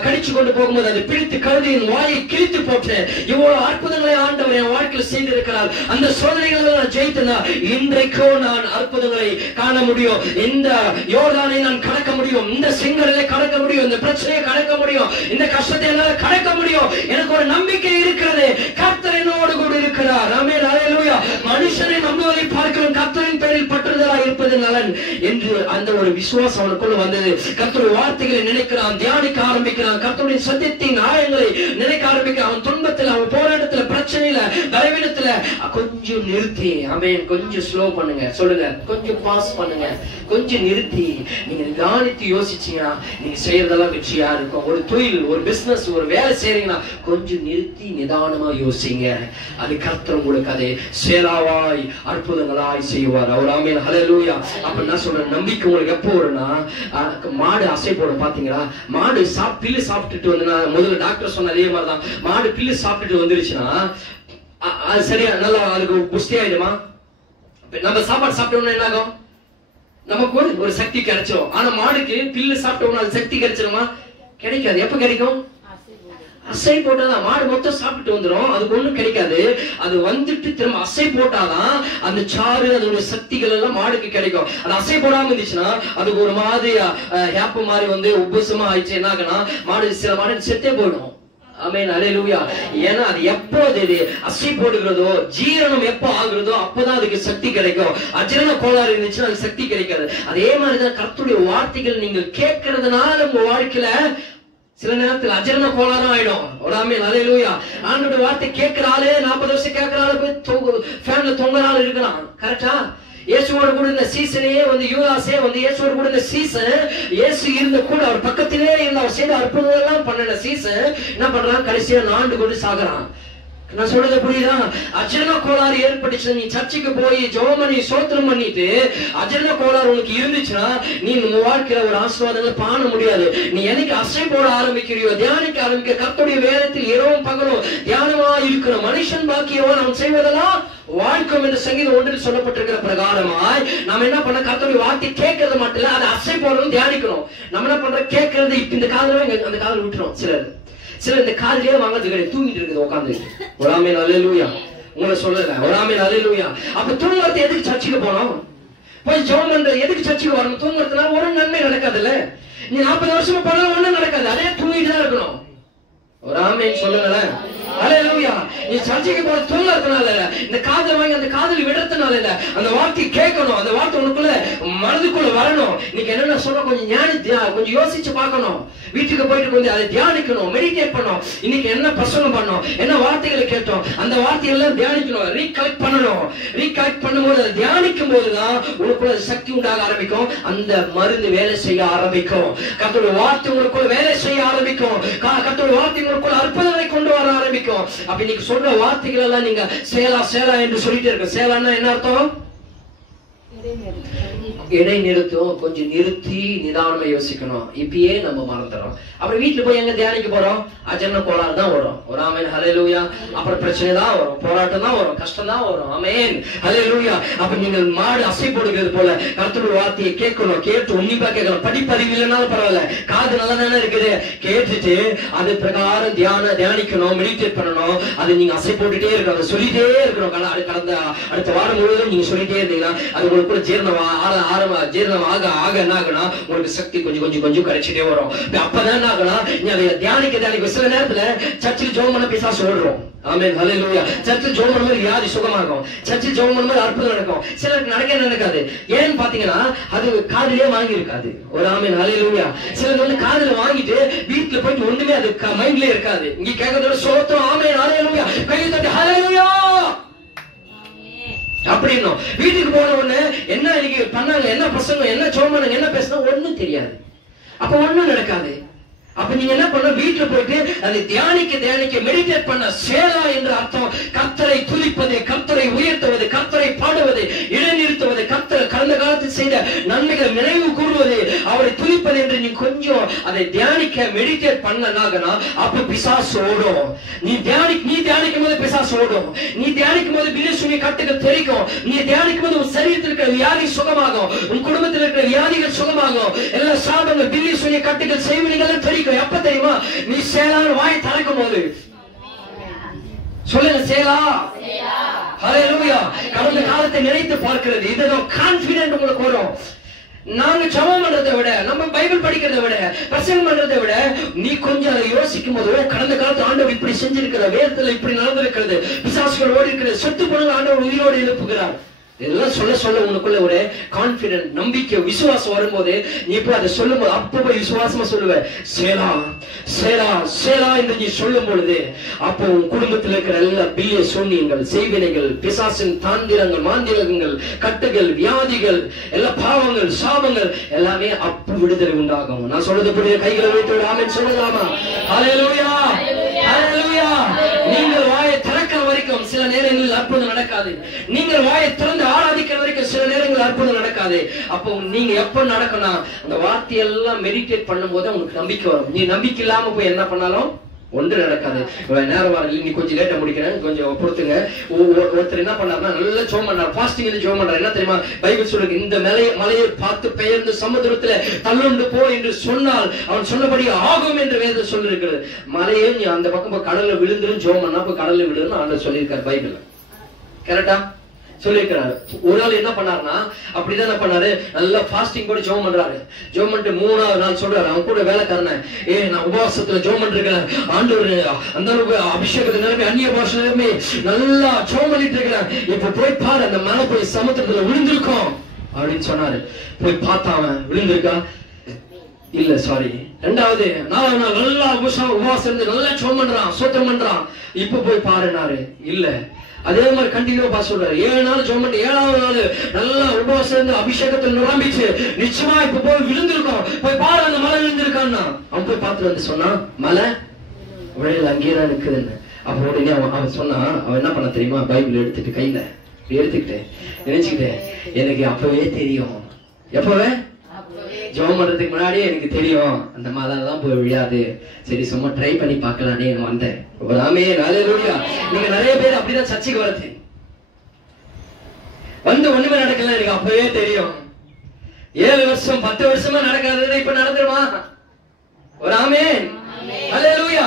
கடிச்சு கொண்டு போகும்போது அதை பிடித்து கழுதியின் வாயை கிழித்து போட்டேன். இவ்வளவு அற்புதங்களை ஆண்டவர் என் வாழ்க்கையில் செய்திருக்கிறார். அந்த சோதனைகளை நான் ஜெயித்தனா இன்றைக்கோ நான் அற்புதங்களை காண முடியும். இந்த யோர்தானை நான் கடக்க முடியும், இந்த செங்கடலை கடக்க முடியும், இந்த பிரச்சனையை கடக்க முடியும், இந்த கஷ்டத்தை என்னால கடக்க முடியும். எனக்கு ஒரு நம்பிக்கை இருக்கிறது, கர்த்தர் என்னோடு கூட இருக்கிறார். ஆமென், ஹல்லேலூயா. மனுஷனை நம்புவதை பார்க்கிறோம், கர்த்தரின் பேரில் பற்றுதலாக இருப்பது நலன் என்று அந்த ஒரு விசுவாசம் அவனுக்குள்ள வந்தது. கர்த்தருடைய வார்த்தைகளை நினைக்கிறான், தியானிக்க ஆரம்பிக்கிறான், கர்த்தருடைய சத்தியத்தின் ஆயங்களை நினைக்க ஆரம்பிக்கிறான். அவன் துன்பத்தில், அவன் போராட்டத்துல, பிரச்சனையில, பலவீனத்துல கொஞ்சம் நிறுத்தி, ஆமென், கொஞ்சம் ஸ்லோ பண்ணுங்க. சொல்லுங்க, கொஞ்சம் பாஸ் பண்ணுங்க, கொஞ்சம் நிறுத்தி நீங்க நிதானித்து யோசிச்சீங்கன்னா நீங்க செய்யறதெல்லாம் வெற்றியா இருக்கும். ஒரு தொழில், ஒரு பிசினஸ், ஒரு வேலை செய்றீங்கன்னா கொஞ்சம் நிறுத்தி நிதானமா யோசிங்க. அது கர்த்தர் உங்களுக்கு அதை சேலாவாய் அற்புதங்களாய் செய்வார். அவர் ஆமென், ஹல்லேலூயா. அப்ப நான் சொல்றேன், நம்பிக்கை உங்களுக்கு எப்போ வரும்னா, மாடு அசை போட பாத்தீங்களா, மாடு பில்லு சாப்பிட்டுட்டு வந்து, முதல்ல டாக்டர் சொன்ன அதே மாதிரிதான், மாடு பில்லு சாப்பிட்டுட்டு வந்துருச்சுன்னா அது சரியா நல்லா அதுக்கு புஷ்டி ஆயிடுமா? நம்ம சாப்பாடு சாப்பிட்டோம்னா என்ன ஆகும்? நமக்கு ஒரு சக்தி கிடைச்சிடும். ஆனா மாடுக்கு பில்லு சாப்பிட்டோம்னா அது சக்தி கிடைச்சிருமா? கிடைக்காது. எப்ப கிடைக்கும்? அசை போட்டாதான் மாடு மொத்தம் சாப்பிட்டு வந்துடும், அதுக்கு ஒண்ணும் கிடைக்காது. அது வந்துட்டு திரும்ப அசை போட்டாதான் அந்த சாறு அதோட சக்திகள் எல்லாம் மாடுக்கு கிடைக்கும். அது அசை போடாம இருந்துச்சுன்னா அதுக்கு ஒரு மாதிரி ஹேப்ப மாதிரி வந்து உபசமா ஆயிடுச்சு, என்ன ஆகுனா மாடு சில மாடு செத்தே போயிடும். ஆமென், அல்லேலூயா. ஏன்னா அது எப்போ அது அசை போடுகிறதோ, ஜீரணம் எப்போ ஆகுறதோ அப்பதான் அதுக்கு சக்தி கிடைக்கும். அஜீரண கோளாறு இருந்துச்சுன்னா அதுக்கு சக்தி கிடைக்காது. அதே மாதிரிதான் கர்த்தருடைய வார்த்தைகள் நீங்கள் கேட்கறதுனால உங்க வாழ்க்கையில சில நேரத்தில் அஜீரண கோளாறும் ஆயிடும். ஆமென், அல்லேலூயா. ஆண்டவருடைய வார்த்தை கேட்கிற ஆளே 40 வருஷம் கேட்கிற ஆளு போய் ஃபேன்ல தொங்குற ஆள் இருக்கலாம். கரெக்டா? இயேசுவோடு கூட இந்த சீசனையே வந்து யூதாசே வந்து இயேசுவோடு கூட இந்த சீசன் இயேசு இருந்த கூட அவர் பக்கத்திலே இருந்த அவர் செய்த அற்புதம் எல்லாம் பண்ண சீசன் என்ன பண்றான், கடைசியா நாண்டு கொண்டு சாகுறான். நான் சொல்றது புரியுதா? அஜீரண கோளாறு ஏற்பட்டுச்சு, நீ சர்ச்சுக்கு போய் ஜெபம் பண்ணி சோத்திரம் பண்ணிட்டு அஜீரண கோளாறு உனக்கு இருந்துச்சுன்னா நீ உங்க வாழ்க்கையில ஒரு ஆசீர்வாதங்களை காண முடியாது. நீ என்னைக்கு அசை போட ஆரம்பிக்கிறியோ, தியானிக்க ஆரம்பிக்க, கர்த்தருடைய வேதத்தில் இரவும் பகலும் தியானமா இருக்கிற மனுஷன் பாக்கியவோ நாம் செய்வதெல்லாம் வாழ்க்கும் என்று சங்கீதம் 1 சொல்லப்பட்டிருக்கிற பிரகாரமாய் நாம் என்ன பண்ண, கர்த்தருடைய வார்த்தை கேட்கறது மட்டும் இல்ல, அதை அசை போடணும், தியானிக்கணும். நம்ம என்ன பண்ற, கேட்கறது இப்ப இந்த காதுல அந்த காதுல விட்டுரும். சிலர் இந்த காலிலே வாங்கிறது கிடையாது, தூங்கிட்டு இருக்குது உட்காந்து. ஒரு ஆமென், அல்லேலூயா. உங்களை சொல்லல, ஒரு ஆமென், அல்லேலூயா. அப்ப தூங்குறது எதுக்கு சர்ச்சுக்கு போனோம்? போய் ஜெபம் பண்றது எதுக்கு சர்ச்சுக்கு வரணும்? தூங்குறதுனால ஒரு நன்மை நடக்காதுல்ல. நீ 40 வருஷமா பண்ண ஒண்ணும் நடக்காது, அதே தூங்கிட்டு தான் இருக்கணும். ஒரு ஆமென் சொல்லுங்களேன், அல்லேலூயா. நீ சர்ச்சுக்கு போற தூங்குறதுனால இல்ல, இந்த காதல் வாங்கி அந்த காதல் விடுறதுனால இல்ல, அந்த வார்த்தை கேட்கணும், அந்த வார்த்தை உனக்குள்ள மனதுக்குள்ள வரணும். இன்னைக்கு என்னென்ன சொல்ல கொஞ்சம் ஞானி கொஞ்சம் யோசிச்சு பார்க்கணும். வீட்டுக்கு போயிட்டு கொஞ்சம் அதை தியானிக்கணும், மெடிடேட் பண்ணணும். இன்னைக்கு என்ன பிரசங்கம் பண்ணோம், என்ன வார்த்தைகளை கேட்டோம், அந்த வார்த்தையெல்லாம் தியானிக்கணும், ரீகலெக்ட் பண்ணணும். ரீகலெக்ட் பண்ணும்போது அதை தியானிக்கும் போதுதான் உனக்குள்ள சக்தி உண்டாக ஆரம்பிக்கும், அந்த மருந்து வேலை செய்ய ஆரம்பிக்கும், கர்த்தருடைய வார்த்தை உனக்குள்ள வேலை செய்ய ஆரம்பிக்கும், கர்த்தருடைய வார்த்தை உனக்குள்ள அற்புதங்களை கொண்டு வர ஆரம்பிக்கும். அப்ப இன்னைக்கு சொல்ற வார்த்தைகள் எல்லாம் நீங்க சேலா சேலா என்று சொல்லிட்டே இருக்க. சேலான்னா என்ன அர்த்தம்? இடை நிறுத்தும், கொஞ்சம் நிறுத்தி நிதானமா யோசிக்கணும். இப்பயே நம்ம மறந்துடும். அப்புறம் வீட்டுல போய் எங்க தியானிக்க போறோம், அஜீரண கோளாறு தான் வரும். ஒரு ஆமென், ஹல்லேலூயா. அப்புறம் பிரச்சனை தான் வரும், போராட்டம் தான் வரும், கஷ்டம் தான் வரும். ஆமென், ஹல்லேலூயா. அப்ப நீங்கள் மாடு அசை போடுகிறது போல கர்த்தருடைய வார்த்தையை கேட்கணும், கேட்டு உன்னிப்பா கேட்கணும். படிப்பறிவு இல்லைனாலும் பரவாயில்ல, காது நல்லா தானே இருக்குது, கேட்டுட்டு அது பிரகாரம் தியானிக்கணும், மெடிடேட் பண்ணணும். அது நீங்க அசை போட்டுட்டே இருக்கணும், அதை சொல்லிட்டே இருக்கணும். கடந்த அடுத்த வாரம் முழுவதும் நீங்க சொல்லிட்டே இருந்தீங்கன்னா அது உங்களுக்கு கூட ஜீரணம் ஆக என்ன ஆகுனா உங்களுக்கு சக்தி கொஞ்சம் கொஞ்சம் கொஞ்சம் கிடைச்சிட்டே வரும். அப்பதான் என்ன ஆகுனா நீ அதை தியானிக்க சில நேரத்துல சர்ச்சில் ஜெபம் பண்ண பிசாசு ஓடுறோம். ஆமென், ஹல்லேலூயா. சர்ச்சில் ஜெபம் பண்ணும்போது வியாதி சுகமாகும், சர்ச்சில் ஜெபம் பண்ணும்போது அற்புதம் நடக்கும். சிலருக்கு நடக்காது. ஏன்னு பாத்தீங்கன்னா அது காதிலே வாங்கி இருக்காது. ஒரு ஆமென், ஹல்லேலூயா. சிலர் வந்து காதுல வாங்கிட்டு வீட்டுல போயிட்டு ஒண்ணுமே அது மைண்ட்லயே இருக்காது. இங்க கேட்கறதோட சோத்திரம், ஆமென், ஹல்லேலூயா, கையை தட்டி ஹல்லேலூயா அப்படின்னும். வீட்டுக்கு போன உடனே என்ன இன்னைக்கு பண்ணாங்க, என்ன பிரசங்கம், என்ன ஜெபம், என்ன பேசினா ஒண்ணும் தெரியாது. அப்ப ஒண்ணும் நடக்காது. அப்ப நீங்க என்ன பண்ண, வீட்டுல போயிட்டு அதை தியானிக்க மெடிடேட் பண்ண. சேலா என்ற அர்த்தம் கர்த்தரை துதிப்பது, கர்த்தரை உயர்த்துவது, கர்த்தரை பாடுவது, இடைநிறுத்துவது, கர்த்தர் கடந்த காலத்தில் செய்த நன்மைகளை நினைவு கூறுவது, அவரை துதிப்பது என்று நீ கொஞ்சம் அதை தியானிக்க மெடிடேட் பண்ணனாகனா அப்ப பிசாசு ஓடும். நீ தியானிக்கும் போது பிசாசு ஓடும். நீ தியானிக்கும் போது பிலிசுனி கட்டுகள் தெரிக்கும். நீ தியானிக்கும் போது உன் சரீரத்தில் இருக்கிற வியாதி சுகமாகும், உன் குடும்பத்தில் இருக்கிற வியாதிகள் சுகமாகும், எல்லா சாபங்கள் பிலிசுனி கட்டுகள் செய்வீர்கள் தெரியும். எப்ப தெரியுமா, நீ சேலான்னு வாயை திறக்கும் போது. சொல்லுங்க, சேலா. ஹல்லேலூயா. கடந்த காலத்தை நினைத்து பார்க்கிறது, இதுதான் கான்ஃபிடென்ட் உங்களுக்கு வரும். நாங்க ஜெபம் பண்றதை விட, நம்ம பைபிள் படிக்கிறதை விட, பிரசங்கம் பண்றதை விட நீ கொஞ்சம் அதை யோசிக்கும் போது, கடந்த காலத்து ஆண்டவர் இப்படி செஞ்சிருக்கிற, வேதத்துல இப்படி நடந்திருக்கிறது, பிசாசுகள் ஓடி இருக்கிறது, செத்து போன ஆண்டவர் உயிரோடு எழுப்புகிறார். இதெல்லாம் சொல்ல உனக்குள்ள ஒரு கான்பிடன்ட், நம்பிக்கை, விசுவாசம் வரும்போது நீ போய் அதை சொல்லும் போது அப்ப போய் விசுவாசமா சொல்லுவ. சேலா சேலா சேலா என்று நீ சொல்லும் பொழுது அப்போ உன் குடும்பத்தில் இருக்கிற எல்லா பில்லிய சூன்யங்கள், செய்வினைகள், பிசாசின் தாந்திரங்கள், மாந்திரங்கள், கட்டுகள், வியாதிகள், எல்லா பாவங்கள், சாபங்கள் எல்லாமே அப்ப விடுதலை உண்டாகும். நான் சொல்றது புரிய கைகளை வைத்து ஆமென் சொல்லலாமா? ஹல்லேலூயா, ஹல்லேலூயா. நீங்கள் வாயை திறக்கிற வரைக்கும் சில நேரங்களில் அற்புதம் நடக்காது. நீங்கள் வாயை திறந்து ஆராதிக்கிற வரைக்கும் சில நேரங்களில் அற்புதம் நடக்காது. அப்போ நீங்க எப்ப நடக்கணும், அந்த வார்த்தையெல்லாம் மெடிடேட் பண்ணும் போது உங்களுக்கு நம்பிக்கை வரும். நீ நம்பிக்கை இல்லாம போய் என்ன பண்ணாலும் ஒன்று நடக்காது. நேரம் வரல, நீ கொஞ்சம் லேட்டா முடிக்கிறேன், கொஞ்சம் பொறுத்துங்க. ஒருத்தர் என்ன பண்ணாருன்னா நல்லா ஜெபம் பண்றாரு, ஃபாஸ்டிங் இருந்து ஜெபம் பண்றாரு. என்ன தெரியுமா பைபிள் சொல்லுங்க, இந்த மலையை பார்த்து பெயர்ந்து சமுத்திரத்துல தள்ளுண்டு போ என்று சொன்னால் அவன் சொன்னபடி ஆகும் என்று வேதம் சொல்லிருக்கிறது. மலையே நீ அந்த பக்கம் கடல்ல விழுந்துரும் ஜெபம் பண்ணா கடல்ல விழுன்னு ஆண்டவர் சொல்லியிருக்காரு பைபிள்ல. கரெக்டா சொல்லியிருக்கிறாரு. ஒரு நாள் என்ன பண்ணாருன்னா அப்படிதான் என்ன பண்ணாரு, நல்லா ஃபாஸ்டிங் கூட ஜெபம் பண்றாரு. ஜெபம் பண்ணிட்டு 3ஆவது நாள் சொல்றாரு அவன் கூட வேலைக்காரன, நான் உபவாசத்துல ஜெபம் பண்ணிருக்கிறேன், ஆண்டவர் அந்த அளவுக்கு அபிஷேகத்தை நிலைமை அந்நிய பாஷை நிலைமை நல்லா ஜெபம் பண்ணிட்டு இருக்கிறேன், இப்ப போய் பாரு அந்த மலை போய் சமுத்திரத்துல விழுந்திருக்கும் அப்படின்னு சொன்னாரு. போய் பார்த்தா அவன் விழுந்திருக்கா இல்ல, சாரி. 2வது 4வது நாள் நல்லா உபவாசம் இருந்து நல்லா ஜெபம் பண்றான், சோத்திரம் பண்றான், இப்ப போய் பாருனாரு இல்ல. அதே மாதிரி கண்டினியூவா சொல்றாரு. 7 நாள் ஜெபம் பண்ணி 7வது நாள் நல்லா உபவாசம் இருந்து அபிஷேகத்தில் நிரம்பிச்சு நிச்சயமா இப்ப போய் விழுந்திருக்கோம், போய் பாரு அந்த மலை விழுந்திருக்கான்னா. அவன் போய் பார்த்துட்டு வந்து சொன்னான் மலை விழையில் அங்கேதான் இருக்குதுன்னு. அப்ப உடனே அவன் சொன்னான், அவன் என்ன பண்ண தெரியுமா, பைபிள் எடுத்துட்டு கையில எடுத்துக்கிட்டு நினைச்சுக்கிட்டேன், எனக்கு அப்பவே தெரியும், எப்பவே ஜெபம் பண்றதுக்கு முன்னாடியே எனக்கு தெரியும் அந்த மலைதான் போய் விழாது, சரி சும்மா ட்ரை பண்ணி பார்க்கலானே வந்தேன். ஆமென், ஹல்லேலூயா. நீங்க நிறைய பேர் அப்படிதான் சர்ச்சுக்கு வரது, வந்து ஒண்ணுமே நடக்கல, எனக்கு அப்பவே தெரியும். 7 வருஷம் 10 வருஷமா நடக்காதது இப்ப நடந்துருமா? ஒரு ஆமென், ஹல்லேலூயா.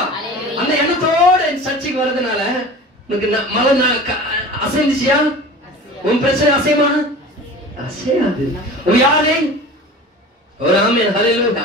அந்த எண்ணத்தோட சர்ச்சுக்கு வர்றதுனால உனக்கு மலை அசைந்துச்சியா? உன் பிரச்சனை அசையுமா? அசையாது. யாரே ஒரு ஆமென், ஹல்லேலூயா.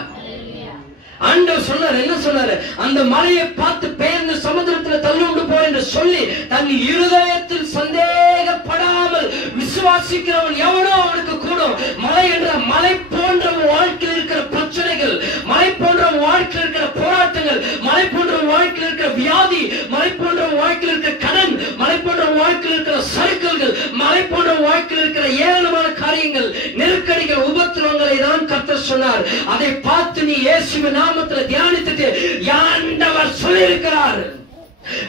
ஆண்டவர் சொன்னார், என்ன சொன்னாரு, அந்த மலையை பார்த்து பெயர்ந்து சமுத்திரத்தில் தள்ளுண்டு போ என்று சொல்லி தன் இருதயத்தில் சந்தேகப்படாமல் விசுவாசிக்கிறவன் எவனோ அவனுக்கு கூடும். மலை என்ற மலை போன்ற வாழ்க்கையில் இருக்கிற பிரச்சனைகள், மலை போன்ற வாழ்க்கையில் இருக்கிற போராட்டங்கள், மலை போன்ற வாழ்க்கையில் இருக்கிற வியாதி, மலை போன்ற வாழ்க்கையில் இருக்கிற கடன், மலை போன்ற வாழ்க்கையில் இருக்கிற சறுக்கல்கள், மலை போன்ற வாழ்க்கையில் இருக்கிற ஏராளமான காரியங்கள், நெருக்கடிகள், உபத்திரவங்களை தான் கர்த்தர் சொன்னார். அதை பார்த்து நீ இயேசுவின் நாமத்துல தியானித்துட்டு ஆண்டவர் சொல்லியிருக்கிறார்,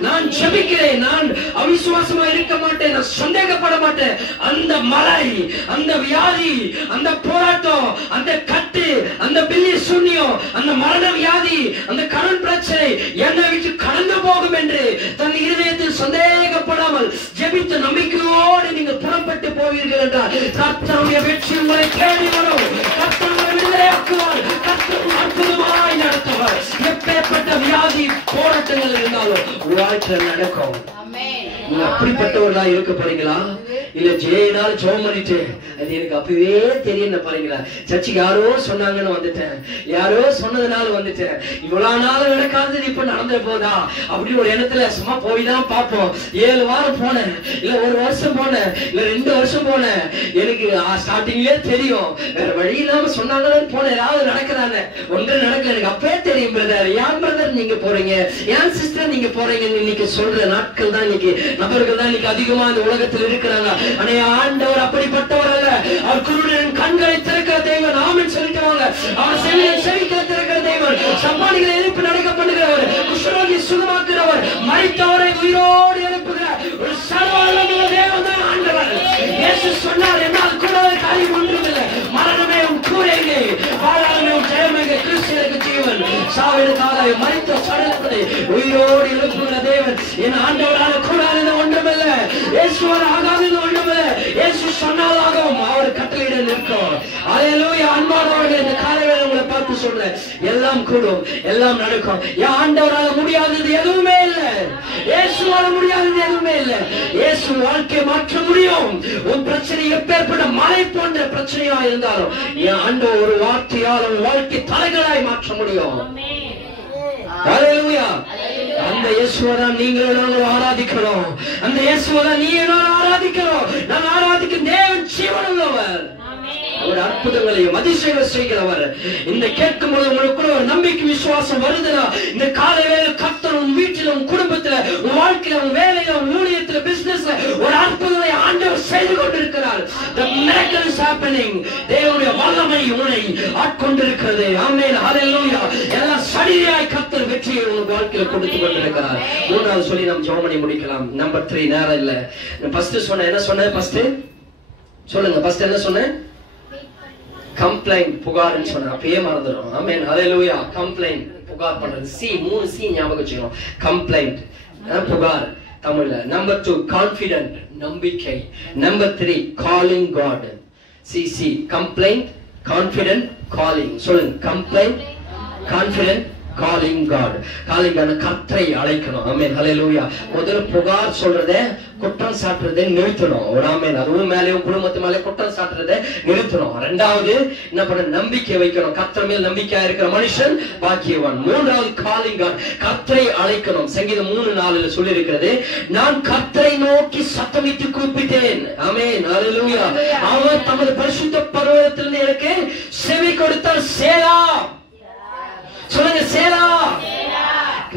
நான் ஜெபிக்கிறேன், நான் அவிசுவாசமா இருக்க மாட்டேன், நான் சந்தேகப்பட மாட்டேன். அந்த மலை, அந்த வியாதி, அந்த போராட்டம், அந்த கட்டு, அந்த பில்லி சூன்யம், அந்த மரண வியாதி, அந்த கடன் பிரச்சனை என்னை விட்டு கடந்து போகும் என்று தன் இருதயத்தில் சந்தேகப்படாமல் ஜெபித்த நம்பிக்கையோடு நீங்கள் புறப்பட்டு போவீர்கள் என்றால் கர்த்தருடைய வெற்றி உங்களை தேடி வரும். கர்த்தர் உங்களை விடுதலையாக்குவார், கர்த்தர் அற்புதமாய் நடத்துவார். எப்பேற்பட்ட வியாதி போராட்டங்கள் இருந்தாலும் வாழ்க்கை நடக்கும். நீங்க அப்படிப்பட்டவர்களா இருக்க போறீங்களா, இல்ல ஜெயினால் ஜெபம் பண்ணிட்டு அது எனக்கு அப்பவே தெரியும் போறீங்களா? சர்ச்சுக்கு யாரோ சொன்னாங்கன்னு வந்துட்டேன், யாரோ சொன்னதுனால வந்துட்டேன், இவ்வளவு நாள் நடக்காது இப்ப நடந்துட போதா அப்படின்னு ஒரு எண்ணத்துல சும்மா போய் தான் பார்ப்போம். 7 வாரம் போனேன், இல்ல 1 வருஷம் போனேன், இல்ல 2 வருஷம் போனேன், எனக்கு ஸ்டார்டிங்லயே தெரியும், வேற வழி இல்லாம சொன்னாங்கன்னு போனேன், ஏதாவது நடக்கிறாங்க, ஒன்று நடக்க எனக்கு அப்பவே தெரியும். பிரதர், ஏன் பிரதர் நீங்க போறீங்க, ஏன் சிஸ்டர் நீங்க போறீங்கன்னு இன்னைக்கு சொல்ற நாட்கள் தான், இன்னைக்கு நபர்கள் தான் இன்னைக்கு அதிகமா இந்த உலகத்தில் இருக்கிறாங்க. ஆனா ஆண்டவர் அப்படிப்பட்டவர் அல்ல. அவர் குருடரின் கண்களை திறக்கிற தேவன், ஆமென் சொல்லிட்டு வாங்க. அவர் செவிகளை திறக்கிற தேவன், சப்பானிகளை எழுப்பி நடக்க பண்ணுகிறவர், குஷ்டரோகி சுகமாக்குகிறவர், மரித்தவரை உயிரோடு எழுப்புகிறார் ஒரு சர்வவல்லமையுள்ள தேவன் தான் ஆண்டவர். இயேசு சொன்னார், என்னால் கூடாத காரியம் ஒன்றுமில்லை, மரணமே உன் கூரையிலே, வாழாமே உன் ஜெயமே, கிறிஸ்துவுக்கு ஜீவன், சாவிற்காக மரித்த சடலத்தை உயிரோடு எழுப்புகிற தேவன் என் ஆண்டவரான கூடாதது ஒன்றுமில்ல, இயேசுவால் ஆகாதது ஒன்றுமில்ல. இயேசு சொன்னால் ஆகும், அவர் கட்டளையிட நிற்கும். அல்லேலூயா. அன்பானவர்களே, இந்த காலைவேளை உங்களை பார்த்து சொல்றேன், எல்லாம் கூடும், எல்லாம் நடக்கும். என் ஆண்டவரால முடியாதது எதுவுமே இல்லை, இயேசுவால முடியாதது எதுவுமே இல்லை. இயேசு வாழ்க்கையை மாற்ற முடியும். உன் பிரச்சனை எப்பேற்பட்ட மலை போன்ற பிரச்சனையா இருந்தாலும் என் ஆண்டவர் ஒரு வார்த்தையால் உன் வாழ்க்கை தலைகளாய் மாற்ற முடியும். அல்லேலூயா. அந்த இயேசுவை தான் நீங்களும் நாங்களும் ஆராதிக்கிறோம், அந்த இயேசுவை தான் நீ ஆராதிக்கிறோம். நான் ஆராதிக்கும் தேவன் ஜீவனுள்ளவர், அவர் அற்புதங்களையும் அதிசயங்கள் செய்கிறவர். இந்த கேட்கும் போது உங்களுக்குள்ள ஒரு நம்பிக்கை விசுவாசம் வருதுன்னா, இந்த காலை வேளை கர்த்தர் உன் வீட்டில, உன் குடும்பத்துல, உன் வாழ்க்கையில, உன் வேலையில, உன் ஊழியத்துல, பிசினஸ்ல ஒரு அற்புதத்தை ஆண்டவர் செய்து கொண்டிருக்கிறார். The miracle is happening. தேவனுடைய வல்லமை உன்னை ஆட்கொண்டிருக்கிறது. ஆமென், ஹல்லேலூயா. எல்லாம் சரியாய் கர்த்தர் வெற்றியை உன் வாழ்க்கையில கொடுத்து கொண்டிருக்கிறார். 3வது சொல்லி நாம் ஜெபம் பண்ணி முடிக்கலாம். நம்பர் 3 நேரம் இல்ல. ஃபர்ஸ்ட் சொன்ன என்ன சொன்னேன்? ஃபர்ஸ்ட் சொல்லுங்க. ஃபர்ஸ்ட் என்ன சொன்னேன்? கம்ப்ளைண்ட், புகார்னு சொன்ன. அப்பயே மறந்துடும். ஆமென், ஹல்லேலூயா. கம்ப்ளைண்ட், புகார் பண்றது. சி 3 சி ஞாபகம் வச்சுக்கணும். கம்ப்ளைண்ட் புகார் தமிழ்ல. நம்பர் 2 கான்ஃபிடென்ட் நம்பிக்கை. Number 3 calling God. C complaint confident calling. சொல்லுங்க complaint confident calling God. Calling God கர்த்தரை அழைக்கணும். ஆமென் ஹல்லேலூயா. முதல்ல புகார் சொல்றதே குற்றம் சாட்டுறதை நிறுத்தணும். ஒரு ஆமென். அதுவும் மேலேயும் குடும்பத்து மேலே குற்றம் சாட்டுறதை நிறுத்தணும். ரெண்டாவது என்ன பண்ண நம்பிக்கை வைக்கணும். கர்த்தர் மேல் நம்பிக்கையா இருக்கிற மனுஷன் பாக்கியவான். மூன்றாவது காலிங் காட் கர்த்தரை அழைக்கணும். சங்கீதம் 3:4 சொல்லி இருக்கிறது, நான் கர்த்தரை நோக்கி சத்தமிட்டு கூப்பிட்டேன். ஆமென் ஹல்லேலூயா. அவர் தமது பரிசுத்த பர்வதத்திலிருந்து எனக்கு செவி கொடுத்தார். சேலா. சொல்லுங்க சேலா.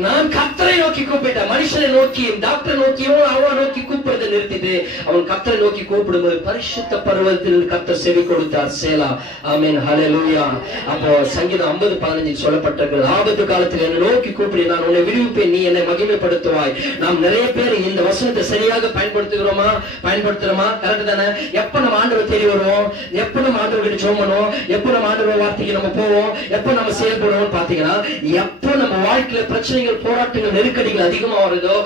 நான் கர்த்தரை நோக்கி கூப்பிட்டேன். மனுஷனை நோக்கி டாக்டரை நோக்கியோ அவனை நோக்கி கூப்பிடுறதை நிறுத்திட்டு அவன் கர்த்தரை நோக்கி கூப்பிடும்போது பரிசுத்த பர்வதத்தில் கர்த்தர் செவி கொடுத்தார். சேலா. ஆமென் ஹல்லேலூயா. அப்போ சங்கீதம் 50:15 சொல்லப்பட்டிருக்கிறது, ஆபத்து காலத்தில் என்னை நோக்கி கூப்பிடு, நான் உன்னை விடுவிப்பேன், நீ என்னை மகிமைப்படுத்துவாய். நாம் நிறைய பேர் இந்த வசனத்தை சரியாக பயன்படுத்துறோமா? கரெக்ட் தானே? எப்ப நம்ம ஆண்டவரை தேடி வருவோம், எப்ப நம்ம ஆண்டவர்கிட்ட ஜெபம் பண்ணுவோம், எப்ப நம்ம ஆண்டவர் வார்த்தைக்கு நம்ம போவோம், எப்ப நம்ம செயல்படுவோம் பாத்தீங்கன்னா, எப்ப நம்ம வாழ்க்கையில பிரச்சனைகள் போராட்டங்கள் நெருக்கடிகள் அதிகமா வருதோ,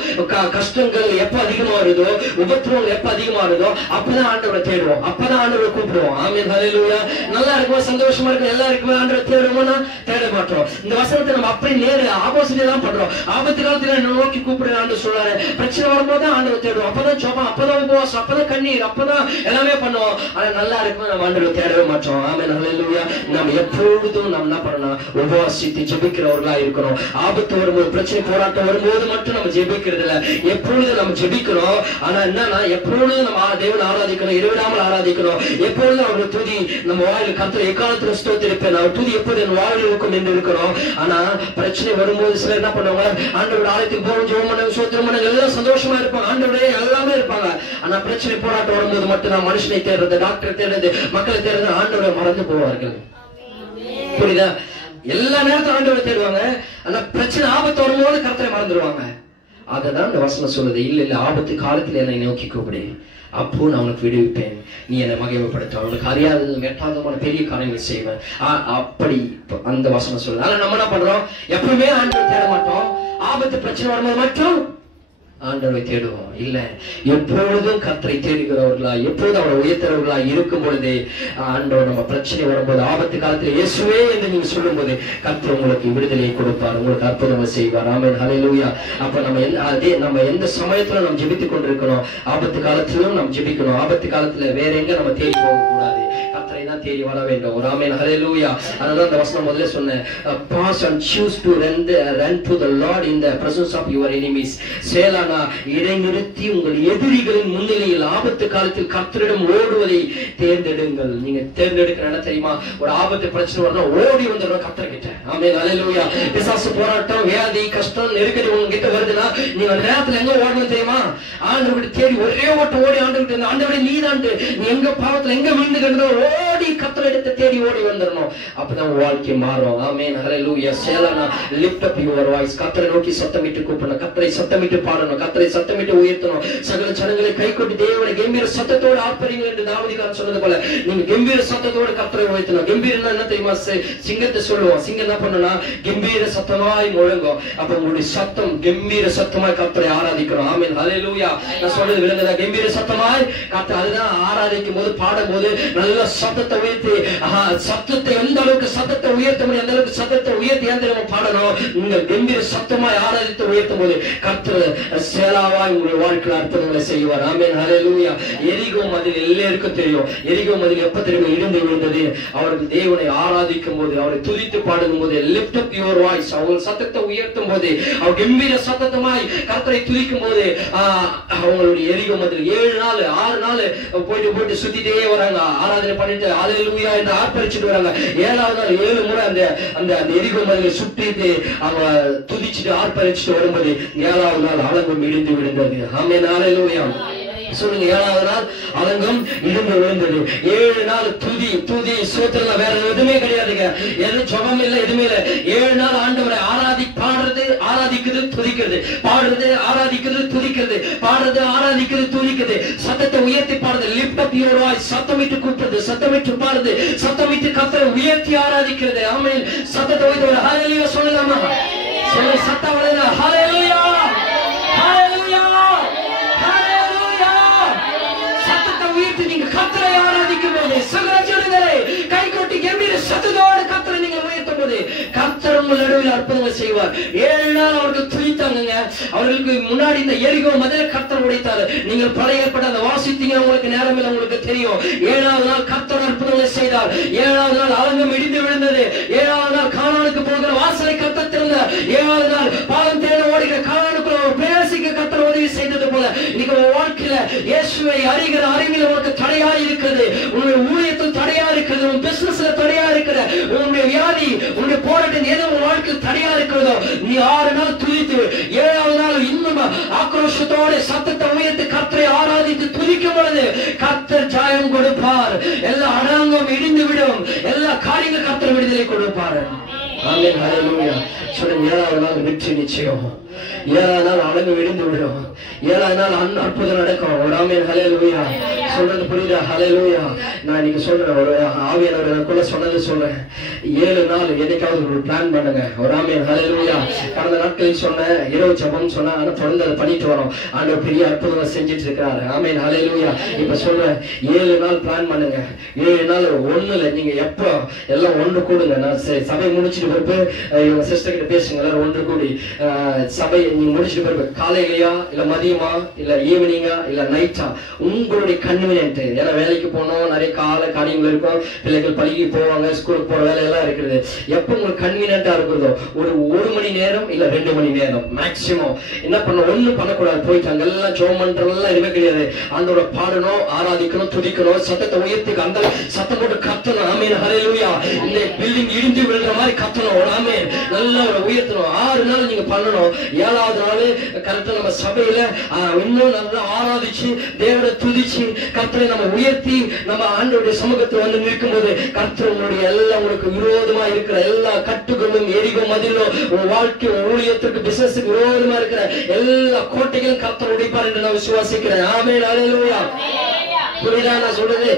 கஷ்டங்கள் எப்ப அதிகமா வருதோ, உபத்திரவங்கள் எப்ப அதிகமா வருதோ அப்பதான் ஆண்டவரை தேடுவோம், அப்பதான் ஆண்டவரை கூப்பிடுவோம். ஆமென் ஹல்லேலூயா. நல்லா இருக்குமா, சந்தோஷமா இருக்கு, நல்லா இருக்குமா, ஆண்டவரை தேடுவோம்னா தேட மாட்டோம். இந்த வசனத்தை நம்ம அப்படி நேரு ஆப்போசிட்டே தான் பண்றோம். ஆபத்து காலத்துல என்ன நோக்கி கூப்பிடுற ஆண்டு சொல்றாரு. பிரச்சனை வரும்போது ஆண்டவரை தேடுவோம். அப்பதான் ஜெபம், அப்பதான் உபவாசம், அப்பதான் கண்ணீர், அப்பதான் எல்லாமே பண்ணுவோம். ஆனா நல்லா இருக்குமா நம்ம ஆண்டவரை தேடவே மாட்டோம். ஆமென் ஹல்லேலூயா. நம்ம எப்பொழுதும் நம்ம என்ன பண்ணணும், உபவாசித்து ஜெபிக்கிறவர்களா இருக்கணும். ஆபத்து வரும்போது, பிரச்சனை போராட்டம் வரும்போது மட்டும் நம்ம ஜெபிக்கிறது இல்ல, எப்பொழுது நம்ம ஜெபிக்கிறோம். ஆனா என்னன்னா எப்பொழுதும் நம்ம தேவனை ஆராதிக்கணும், இடைவிடாமல் ஆராதிக்கணும். எப்பொழுதும் அவருடைய துதி நம்ம வாயில் கர்த்தர் எக்காலத்துல ஸ்தோத்திரிப்பேன், அவர் துதி எப்போது என் வாழ்வில் இருக்கும் என்று இருக்கிறோம். ஆனா பிரச்சனை வரும்போது சிலர் என்ன பண்ணுவாங்க, ஆண்டவர் ஆலயத்துக்கு போவோம், ஜெபம் பண்ண, ஸ்தோத்திரம் பண்ண, எல்லாம் சந்தோஷமா இருப்பாங்க, ஆண்டவரே எல்லாமே இருப்பாங்க. ஆனா பிரச்சனை போராட்டம் வரும்போது மட்டும் நான் மனுஷனை தேடுறது, டாக்டர் தேடுறது, மக்களை தேடுறது, ஆண்டவரை மறந்து போவார்கள். புரியுதா? எல்லா நேரத்திலும் ஆண்டவரை தேடுவாங்க. ஆனா பிரச்சனை ஆபத்து வரும்போது கர்த்தரை மறந்துடுவாங்க. அததான் இந்த வசனம் சொல்லுது, இல்ல ஆபத்து காலத்துல என்னை நோக்கி கூப்பிடு, அப்போ நான் உனக்கு விடுவிப்பேன், நீ என்னை மகிமைப்படுத்த, அவனுக்கு அறியாதது எட்டாதமான பெரிய காரியங்கள் செய்வேன். அப்படி அந்த வசனம் சொல்லுது. ஆனா நம்ம என்ன பண்றோம், எப்பவுமே ஆண்டவரை தேட மாட்டோம். ஆபத்து பிரச்சனை வரும்போது மட்டும் ஆண்டவரை தேடுவோம். இல்ல, எப்பொழுதும் கர்த்தரை தேடுகிறவர்களா, எப்பொழுதும் அவரை உயர்த்துறவர்களா இருக்கும் பொழுது ஆண்டவர் நம்ம பிரச்சனை வரும்போது, ஆபத்து காலத்தில் இயேசுவே என்று நீங்க சொல்லும் போது கர்த்தர் உங்களுக்கு விடுதலையை கொடுப்பார், உங்களுக்கு அற்புதம் செய்வார். ஆமென் ஹல்லேலூயா. அப்ப நம்ம எந்த சமயத்துல நம்ம ஜெபித்துக் கொண்டிருக்கணும், ஆபத்து காலத்திலும் நம்ம ஜெபிக்கணும். ஆபத்து காலத்துல வேற எங்க நம்ம தேடி போக கூடாது, கர்த்தரை தான் தேடி வர வேண்டும். ஒரு ஆமென் ஹல்லேலூயா. அதனால அந்த வசனம் முதல்ல சொன்னேன், pass and choose to run to the Lord in the presence of your enemies. சேலா. இடைநிறுத்தி உங்கள் எதிரிகளின் முன்னிலையில் ஆபத்து காலத்தில் கர்த்தரிடம் ஓடுவதை தேர்ந்தெடுங்கள். நீங்க தேர்ந்தெடுக்கிற இடம் தெரியுமா? ஒரு ஆபத்து பிரச்சனை வரணும், ஓடி வந்துடும் கர்த்தர்கிட்ட. ஆமென் ஹல்லேலூயா. பிசாசு போராட்டம், வியாதி, கஷ்டம், நெருக்கடி உங்ககிட்ட வருதுன்னா நீங்க அந்த நேரத்துல எங்க ஓடணும் தெரியுமா? ஆண்டவரை தேடி ஒரே ஓட்டம் ஓடி ஆண்டவர்கிட்ட, ஆண்டவரே நீதாண்டு, நீ எங்க பாவத்துல எங்க விழுந்து கிடந்தோ ஓடி கர்த்தரிடத்தை தேடி ஓடி வந்துடணும். அப்பதான் வாழ்க்கை மாறும். ஆமென் ஹல்லேலூயா. சேலனா lift up your voice. கர்த்தரை நோக்கி சத்தமிட்டு கூப்பிடணும், கர்த்தரை சத்தமிட்டு பாடணும், கர்த்தரை சத்தமிட்டு உயர்த்தணும். சகல ஜனங்களை கைகொட்டி தேவனை கம்பீர சத்தத்தோடு ஆர்ப்பரிங்கள் என்று தாவீது சொன்னது போல நீங்க கம்பீர சத்தத்தோடு கர்த்தரை உயர்த்தணும். கம்பீரம்னா என்ன தெரியுமா? சிங்கத்தை சொல்லுவோம். சிங்கம் என்ன பண்ணணும்னா கம்பீர சத்தமாய் முழங்கும். அப்ப உங்களுடைய சத்தம் கம்பீர சத்தமாய் கர்த்தரை ஆராதிக்கணும். ஆமென் ஹல்லேலூயா. நான் சொல்றது விளங்குதா? கம்பீர சத்தமாய் கர்த்தரை, அதுதான் ஆராதிக்கும் போது பாடும் போது நல்ல சத்தத்தை உயர்த்தி, சத்தத்தை எந்த அளவுக்கு சத்தத்தை உயர்த்த முடியும் அந்த அளவுக்கு சத்தத்தை உயர்த்தி நம்ம பாடணும். நீங்க கம்பீர சத்தமாய் ஆராதித்து உயர்த்தும் போது கர்த்தர் சேலாவாய் உங்களுடைய வாழ்க்கையில் அற்புதங்களை செய்வார். ஆமென் ஹல்லேலூயா. எரிகோ மதில் எல்லாருக்கும் தெரியும். எரிகோ மதில் எப்ப தெரியும் இடிந்து விழுந்தது? அவருக்கு தேவனை ஆராதிக்கும் போது, அவரை துதித்து பாடும் போது, லிஃப்ட் அப் யுவர் வாய்ஸ், அவங்க சத்தத்தை உயர்த்தும் போது, அவர் கம்பீர சத்தமாய் கர்த்தரை துதிக்கும் போது அவங்களுடைய எரிகோ மதில் 7 நாள் 6 நாள் போயிட்டு சுத்திட்டே வராங்க, ஆராதனை பண்ணிட்டு ஹல்லேலூயா என்று ஆர்ப்பரிச்சுட்டு வராங்க. 7வது நாள் 7 முறை அந்த எரிகோ மதிலை சுற்றிட்டு அவங்க துதிச்சுட்டு ஆர்ப்பரிச்சுட்டு வரும்போது 7வது நாள் அலங்கம் இடிந்து விழுந்தது. ஆமென் ஹல்லேலூயா. சொல்லுங்க, 7வது நாள் அலங்கம் இடிந்து விழுந்தது. 7 நாள் துதி சோத்திரம், வேற எதுவுமே கிடையாதுங்க. எதுவும் ஜெபம் இல்லை, எதுவுமே இல்லை. 7 நாள் ஆண்டவரை ஆராதி பாடுற பாடுறது ஆராதிக்கிறது துதிக்கிறது, பாடுறது ஆராதிக்கிறது துதிக்கிறது, பாடுறது ஆராதிக்கிறது துதிக்கிறது. சத்தத்தை உயர்த்தி பாடுறது, லிஃப்ட் அப் யுவர் வாய்ஸ், சத்தமிட்டு கூப்பிடுறது, சத்தமிட்டு பாடுறது, சத்தமிட்டு கர்த்தரை உயர்த்தி ஆராதிக்கிறது. ஆமென். சத்தத்தை உயர்த்தி ஒரு ஹல்லேலூயா சொல்லலாமா? சொல்ல சத்தம் வரல. ஹல்லேலூயா ஹல்லேலூயா ஹல்லேலூயா. சத்தத்தை உயர்த்தி நீங்க கர்த்தரை ஆராதிக்கும் போது சகல ஜனங்களே கைகொட்டி கம்பீர சத்தத்தோடு கர்த்தரை நீங்க உயர்த்தும் போது கர்த்தர் உங்கள் நடுவில் அற்புதங்கள் செய்வார். 7 நாள் அவர்கள் துதித்தாங்க. அவர்களுக்கு முன்னாடி இந்த எரிகோ மதிலை கர்த்தர் உடைத்தார். நீங்கள் பழைய ஏற்பாட்டை அதை வாசித்தீங்க, உங்களுக்கு நேரம் இல்லை, உங்களுக்கு தெரியும். 7வது நாள் கர்த்தர் அற்புதங்களை செய்தார். 7வது நாள் அலங்கம் இடிந்து விழுந்தது. 7வது நாள் கானானுக்கு போகிற வாசலை கர்த்தர் திறந்தார். 7வது நாள் பாலம் தேட ஓடுகிற கானானுக்குள்ள ஒரு பிரவேசிக்க கர்த்தர் உதவி செய்தது போல இன்னைக்கு உன் வாழ்க்கையில இயேசுவை அறிகிற அறிவில் உனக்கு தடையா இருக்கிறது, உன்னுடைய ஊழியத்தில் தடையா இருக்கிறது, உன் பிசினஸ்ல தடையா இருக்கிற, உன்னுடைய வியாதி, உன்னுடைய போராட்டம் ஏதோ உன் வாழ்க்கையில் தடையா இருக்கிறதோ, நீ 6 நாள் துதித்து 7வது நாள் இன்னும் ஆக்ரோஷத்தோட சத்தத்தை உயர்த்தி கர்த்தரை ஆராதித்து துதிக்கும் பொழுது கர்த்தர் ஜெயம் கொடுப்பார். எல்லா அடங்கும் இடிந்து விடும், எல்லா காரியங்களும் கர்த்தர் விடுதலை கொடுப்பார். ஆமென். ஹல்லேலூயா. சொல்லுங்க. 7வது நாள் வெற்றி நிச்சயம். 7வது நாள் அடங்கு இடிந்து விடும். 7வது நாள் அற்புதம் நடக்கும். ஒரு ஆமென். ஹல்லேலூயா. சொல்றது புரியுதா? ஹல்லேலூயா. நான் இன்னைக்கு சொல்றேன், ஒரு ஆவியானவருக்குள்ள சொன்னது சொல்றேன். 7 நாள் என்னைக்காவது ஒரு பிளான் பண்ணுங்க. ஒரு ஆமென். ஹல்லேலூயா. கடந்த நாட்களில் சொன்ன இரவு ஜெபம் சொன்ன, ஆனா தொடர்ந்து அதை பண்ணிட்டு வரோம். ஆண்டவர் பெரிய அற்புதம் செஞ்சுட்டு இருக்கிறாரு. ஆமென். ஹல்லேலூயா. இப்ப சொல்றேன், 7 நாள் பிளான் பண்ணுங்க. 7 நாள் ஒண்ணுல நீங்க எப்போ எல்லாம் ஒன்று கூடுங்க. நான் சபை முடிச்சுட்டு பிறப்பு இவங்க சிஸ்டர் கிட்ட பேசுங்க, எல்லாரும் ஒன்று கூடி சபை நீங்க முடிச்சுட்டு பிறப்பு காலையிலயா இல்ல மதியமா இல்ல ஈவினிங்கா இல்ல நைட்டா உங்களுடைய கன்வீனியன்ட். ஏன்னா வேலைக்கு போனோம், நிறைய காரியங்கள் இருக்கும், பிள்ளைகள் பள்ளிக்கு போவாங்க, ஸ்கூலுக்கு போற வேலையெல்லாம் இருக்குது. எப்ப உங்களுக்கு கன்வீனியன்டா இருக்குதோ ஒரு மணி நேரம் இல்ல 2 மணி நேரம் மேக்சிமம் என்ன பண்ண, ஒண்ணும் பண்ணக்கூடாது. போயிட்டு அங்கெல்லாம் ஜெபம் பண்றதெல்லாம் எதுவுமே கிடையாது. ஆண்டவரை பாடணும், ஆராதிக்கணும், துதிக்கணும், சத்தத்தை உயர்த்தி அந்த சத்தம் போட்டு கத்தணும். ஆமென். ஹல்லேலூயா. இந்த பில்டிங் இடிந்து விழுற மாதிரி கத்தணும். ஒரு ஆமென். நல்லா ஒரு உயர்த்தணும். 6 நாள் நீங்க பண்ணணும். 7வது நாள் கரெக்டா நம்ம சபையில இன்னும் நல்லா ஆராதிச்சு தேவனை துதிச்சு கர்த்தரை நம்ம உயர்த்தி நம்ம ஆண்டவருடைய சமூகத்தில் வந்து நிற்கும் போது கர்த்தர் உங்களுடைய எல்லாம் உங்களுக்கு விரோதமா இருக்கிற எல்லா கட்டுகளும் எரிகோ மதிலும் உங்க வாழ்க்கை ஊழியத்திற்கு பிசினஸுக்கு விரோதமா இருக்கிற எல்லா கோட்டைகளும் கர்த்தர் உடைப்பார் என்று நான் விசுவாசிக்கிறேன். ஆமென். ஹல்லேலூயா. புரியுதா நான் சொல்றது?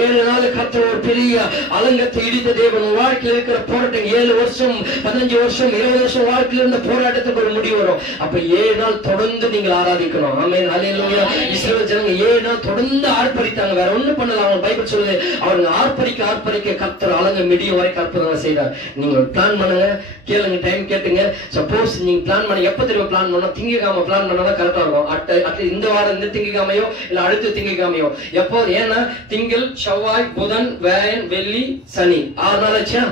7 நாள் கர்த்தர் ஒரு பெரிய அலங்கத்தை இடித்த தேவன். வாழ்க்கையில் இருக்கிற போராட்டம் 7 வருஷம் 15 வருஷம் 20 வருஷம் வாழ்க்கையில் இருந்த போராட்டத்துக்கு ஒரு முடிவு வரும். அப்ப 7 நாள் தொடர்ந்து நீங்கள் ஆராதிக்கணும். ஆமென். ஹல்லேலூயா. இஸ்ரவேல் ஜனங்க 7 நாள் தொடர்ந்து ஆர்ப்பரித்தாங்க. வேற ஒண்ணும் பண்ணல. அவங்க பைபிள் சொல்லுது, அவங்க ஆர்ப்பரிக்க கர்த்தர் அலங்கம் இடியும் வரைக்கும் அற்புதம் செய்தார். நீங்க பிளான் பண்ணுங்க, கேளுங்க, டைம் கேட்டுங்க. சப்போஸ் நீங்க பிளான் பண்ண எப்ப தெரியும் பிளான் பண்ணா, திங்கக்கிழமை பிளான் பண்ணா கரெக்டா இருக்கும். இந்த வாரம் இந்த திங்கக்கிழமையோ இல்ல அடுத்த திங்கக்கிழமையோ எப்போ, ஏன்னா திங்கள் செவ்வாய் புதன் வியாழன் வெள்ளி சனி 6 நாள் ஆச்சா.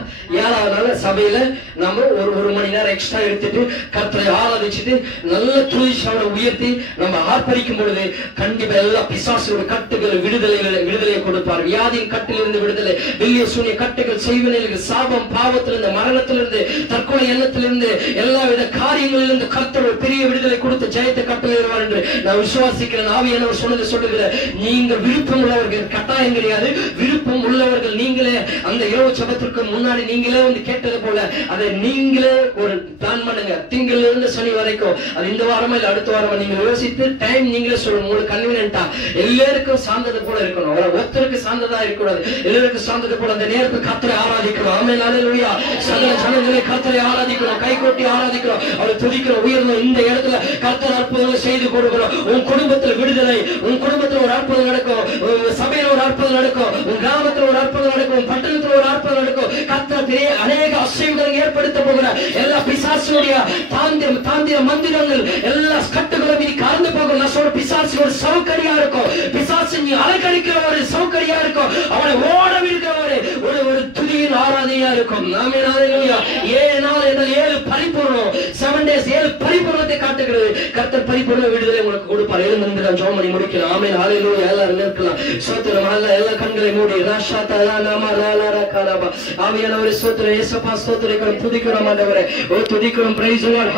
7வது நாள் சபையில நம்ம ஒரு மணி நேரம் எக்ஸ்ட்ரா எடுத்துட்டு கர்த்தரை ஆராதிச்சுட்டு நல்ல துதிச்சவரை உயர்த்தி நம்ம ஆர்ப்பரிக்கும் பொழுது கண்டிப்பா எல்லா பிசாசுடைய கட்டுகள் விடுதலையை கொடுப்பார். வியாதியின் கட்டிலிருந்து விடுதலை, வெளியே சூனிய கட்டுகள், செய்வினைகள், சாபம், பாவத்திலிருந்து, மரணத்திலிருந்து, தற்கொலை எண்ணத்திலிருந்து, எல்லா வித காரியங்களிலிருந்து கர்த்தர் ஒரு பெரிய விடுதலை கொடுத்து ஜெயத்தை கட்டளையிடுவார் என்று நான் விசுவாசிக்கிறேன். ஆவியானவர் சொன்னது சொல்லுகிற, நீங்க விருப்பம் உள்ளவர்கள், கட்டாயம் கிடையாது, விருப்பம் உள்ளவர்கள் நீங்களே அந்த இரவு ஜெபத்திற்கு முன்னாடி நீங்களே வந்து கேட்டது போல அதை நீங்களே ஒரு பிளான் பண்ணுங்க. திங்கள் இருந்து சனி வரைக்கும், அது இந்த வாரமா இல்ல அடுத்த வாரமா நீங்க யோசித்து டைம் நீங்களே சொல்லுங்க. உங்களுக்கு கன்வீனியன்ட்டா எல்லாருக்கும் சார்ந்தது போல இருக்கணும். ஒருத்தருக்கு சார்ந்ததா இருக்கக்கூடாது, எல்லாருக்கும் சார்ந்தது போல அந்த நேரத்தில் கர்த்தரை ஆராதிக்கணும். ஆமென். ஹல்லேலூயா. சகல ஜனங்களை கர்த்தரை ஆராதிக்கணும், கைகொட்டி ஆராதிக்கணும், அவரை துதிக்கணும், உயர்ந்தோம். இந்த இடத்துல கர்த்தர் அற்புதங்களை செய்து கொடுக்கிறோம். உன் குடும்பத்தில் விடுதலை, உன் குடும்பத்தில் ஒரு அற்புதம் நடக்கும், சபையில ஒரு அற்புதம் நடக்கும், உன் கிராமத்தில் ஒரு அற்புதம் நடக்கும், பட்டணத்தில் ஒரு அற்புதம் நடக்கும். கர்த்தர் அநேக அசைவுகளை ஏற்படுத்த போகிற எல்லா பிசாசுடைய தாந்திர மந்திரங்கள் எல்லா கட்டுகளும் இனி கலந்து போகும். நான் சொல்ற பிசாசு ஒரு சௌகரியா இருக்கும், பிசாசு நீ அலங்கடிக்கிற ஒரு சௌகரியா இருக்கும், அவனை ஓட விடுகிற ஒரு துதியின் ஆராதனையா இருக்கும். ஆமென். ஹல்லேலூயா. 7 நாள் என்றால் 7 பரிபூர்ணம், 7 days 7 பரிபூர்ணத்தை காட்டுகிறது. கர்த்தர் பரிபூர்ண விடுதலை உங்களுக்கு கொடுப்பார். எழுந்து நாம் ஜெபம் பண்ணி முடிக்கலாம். ஆமென். ஹல்லேலூயா. எல்லாரும் நிற்கலாம். ஸ்தோத்திரம். எல்லா கண்களை மூடி ராஷாதா நாம ராலரா கலபா. ஆவியானவரே ஸ்தோத்திரம். இயேசுப்பா ஸ்தோத்திரம். துதிக்கிறோம் ஆண்டவரே. ஓ துதிக்கிறோம். Praise the Lord.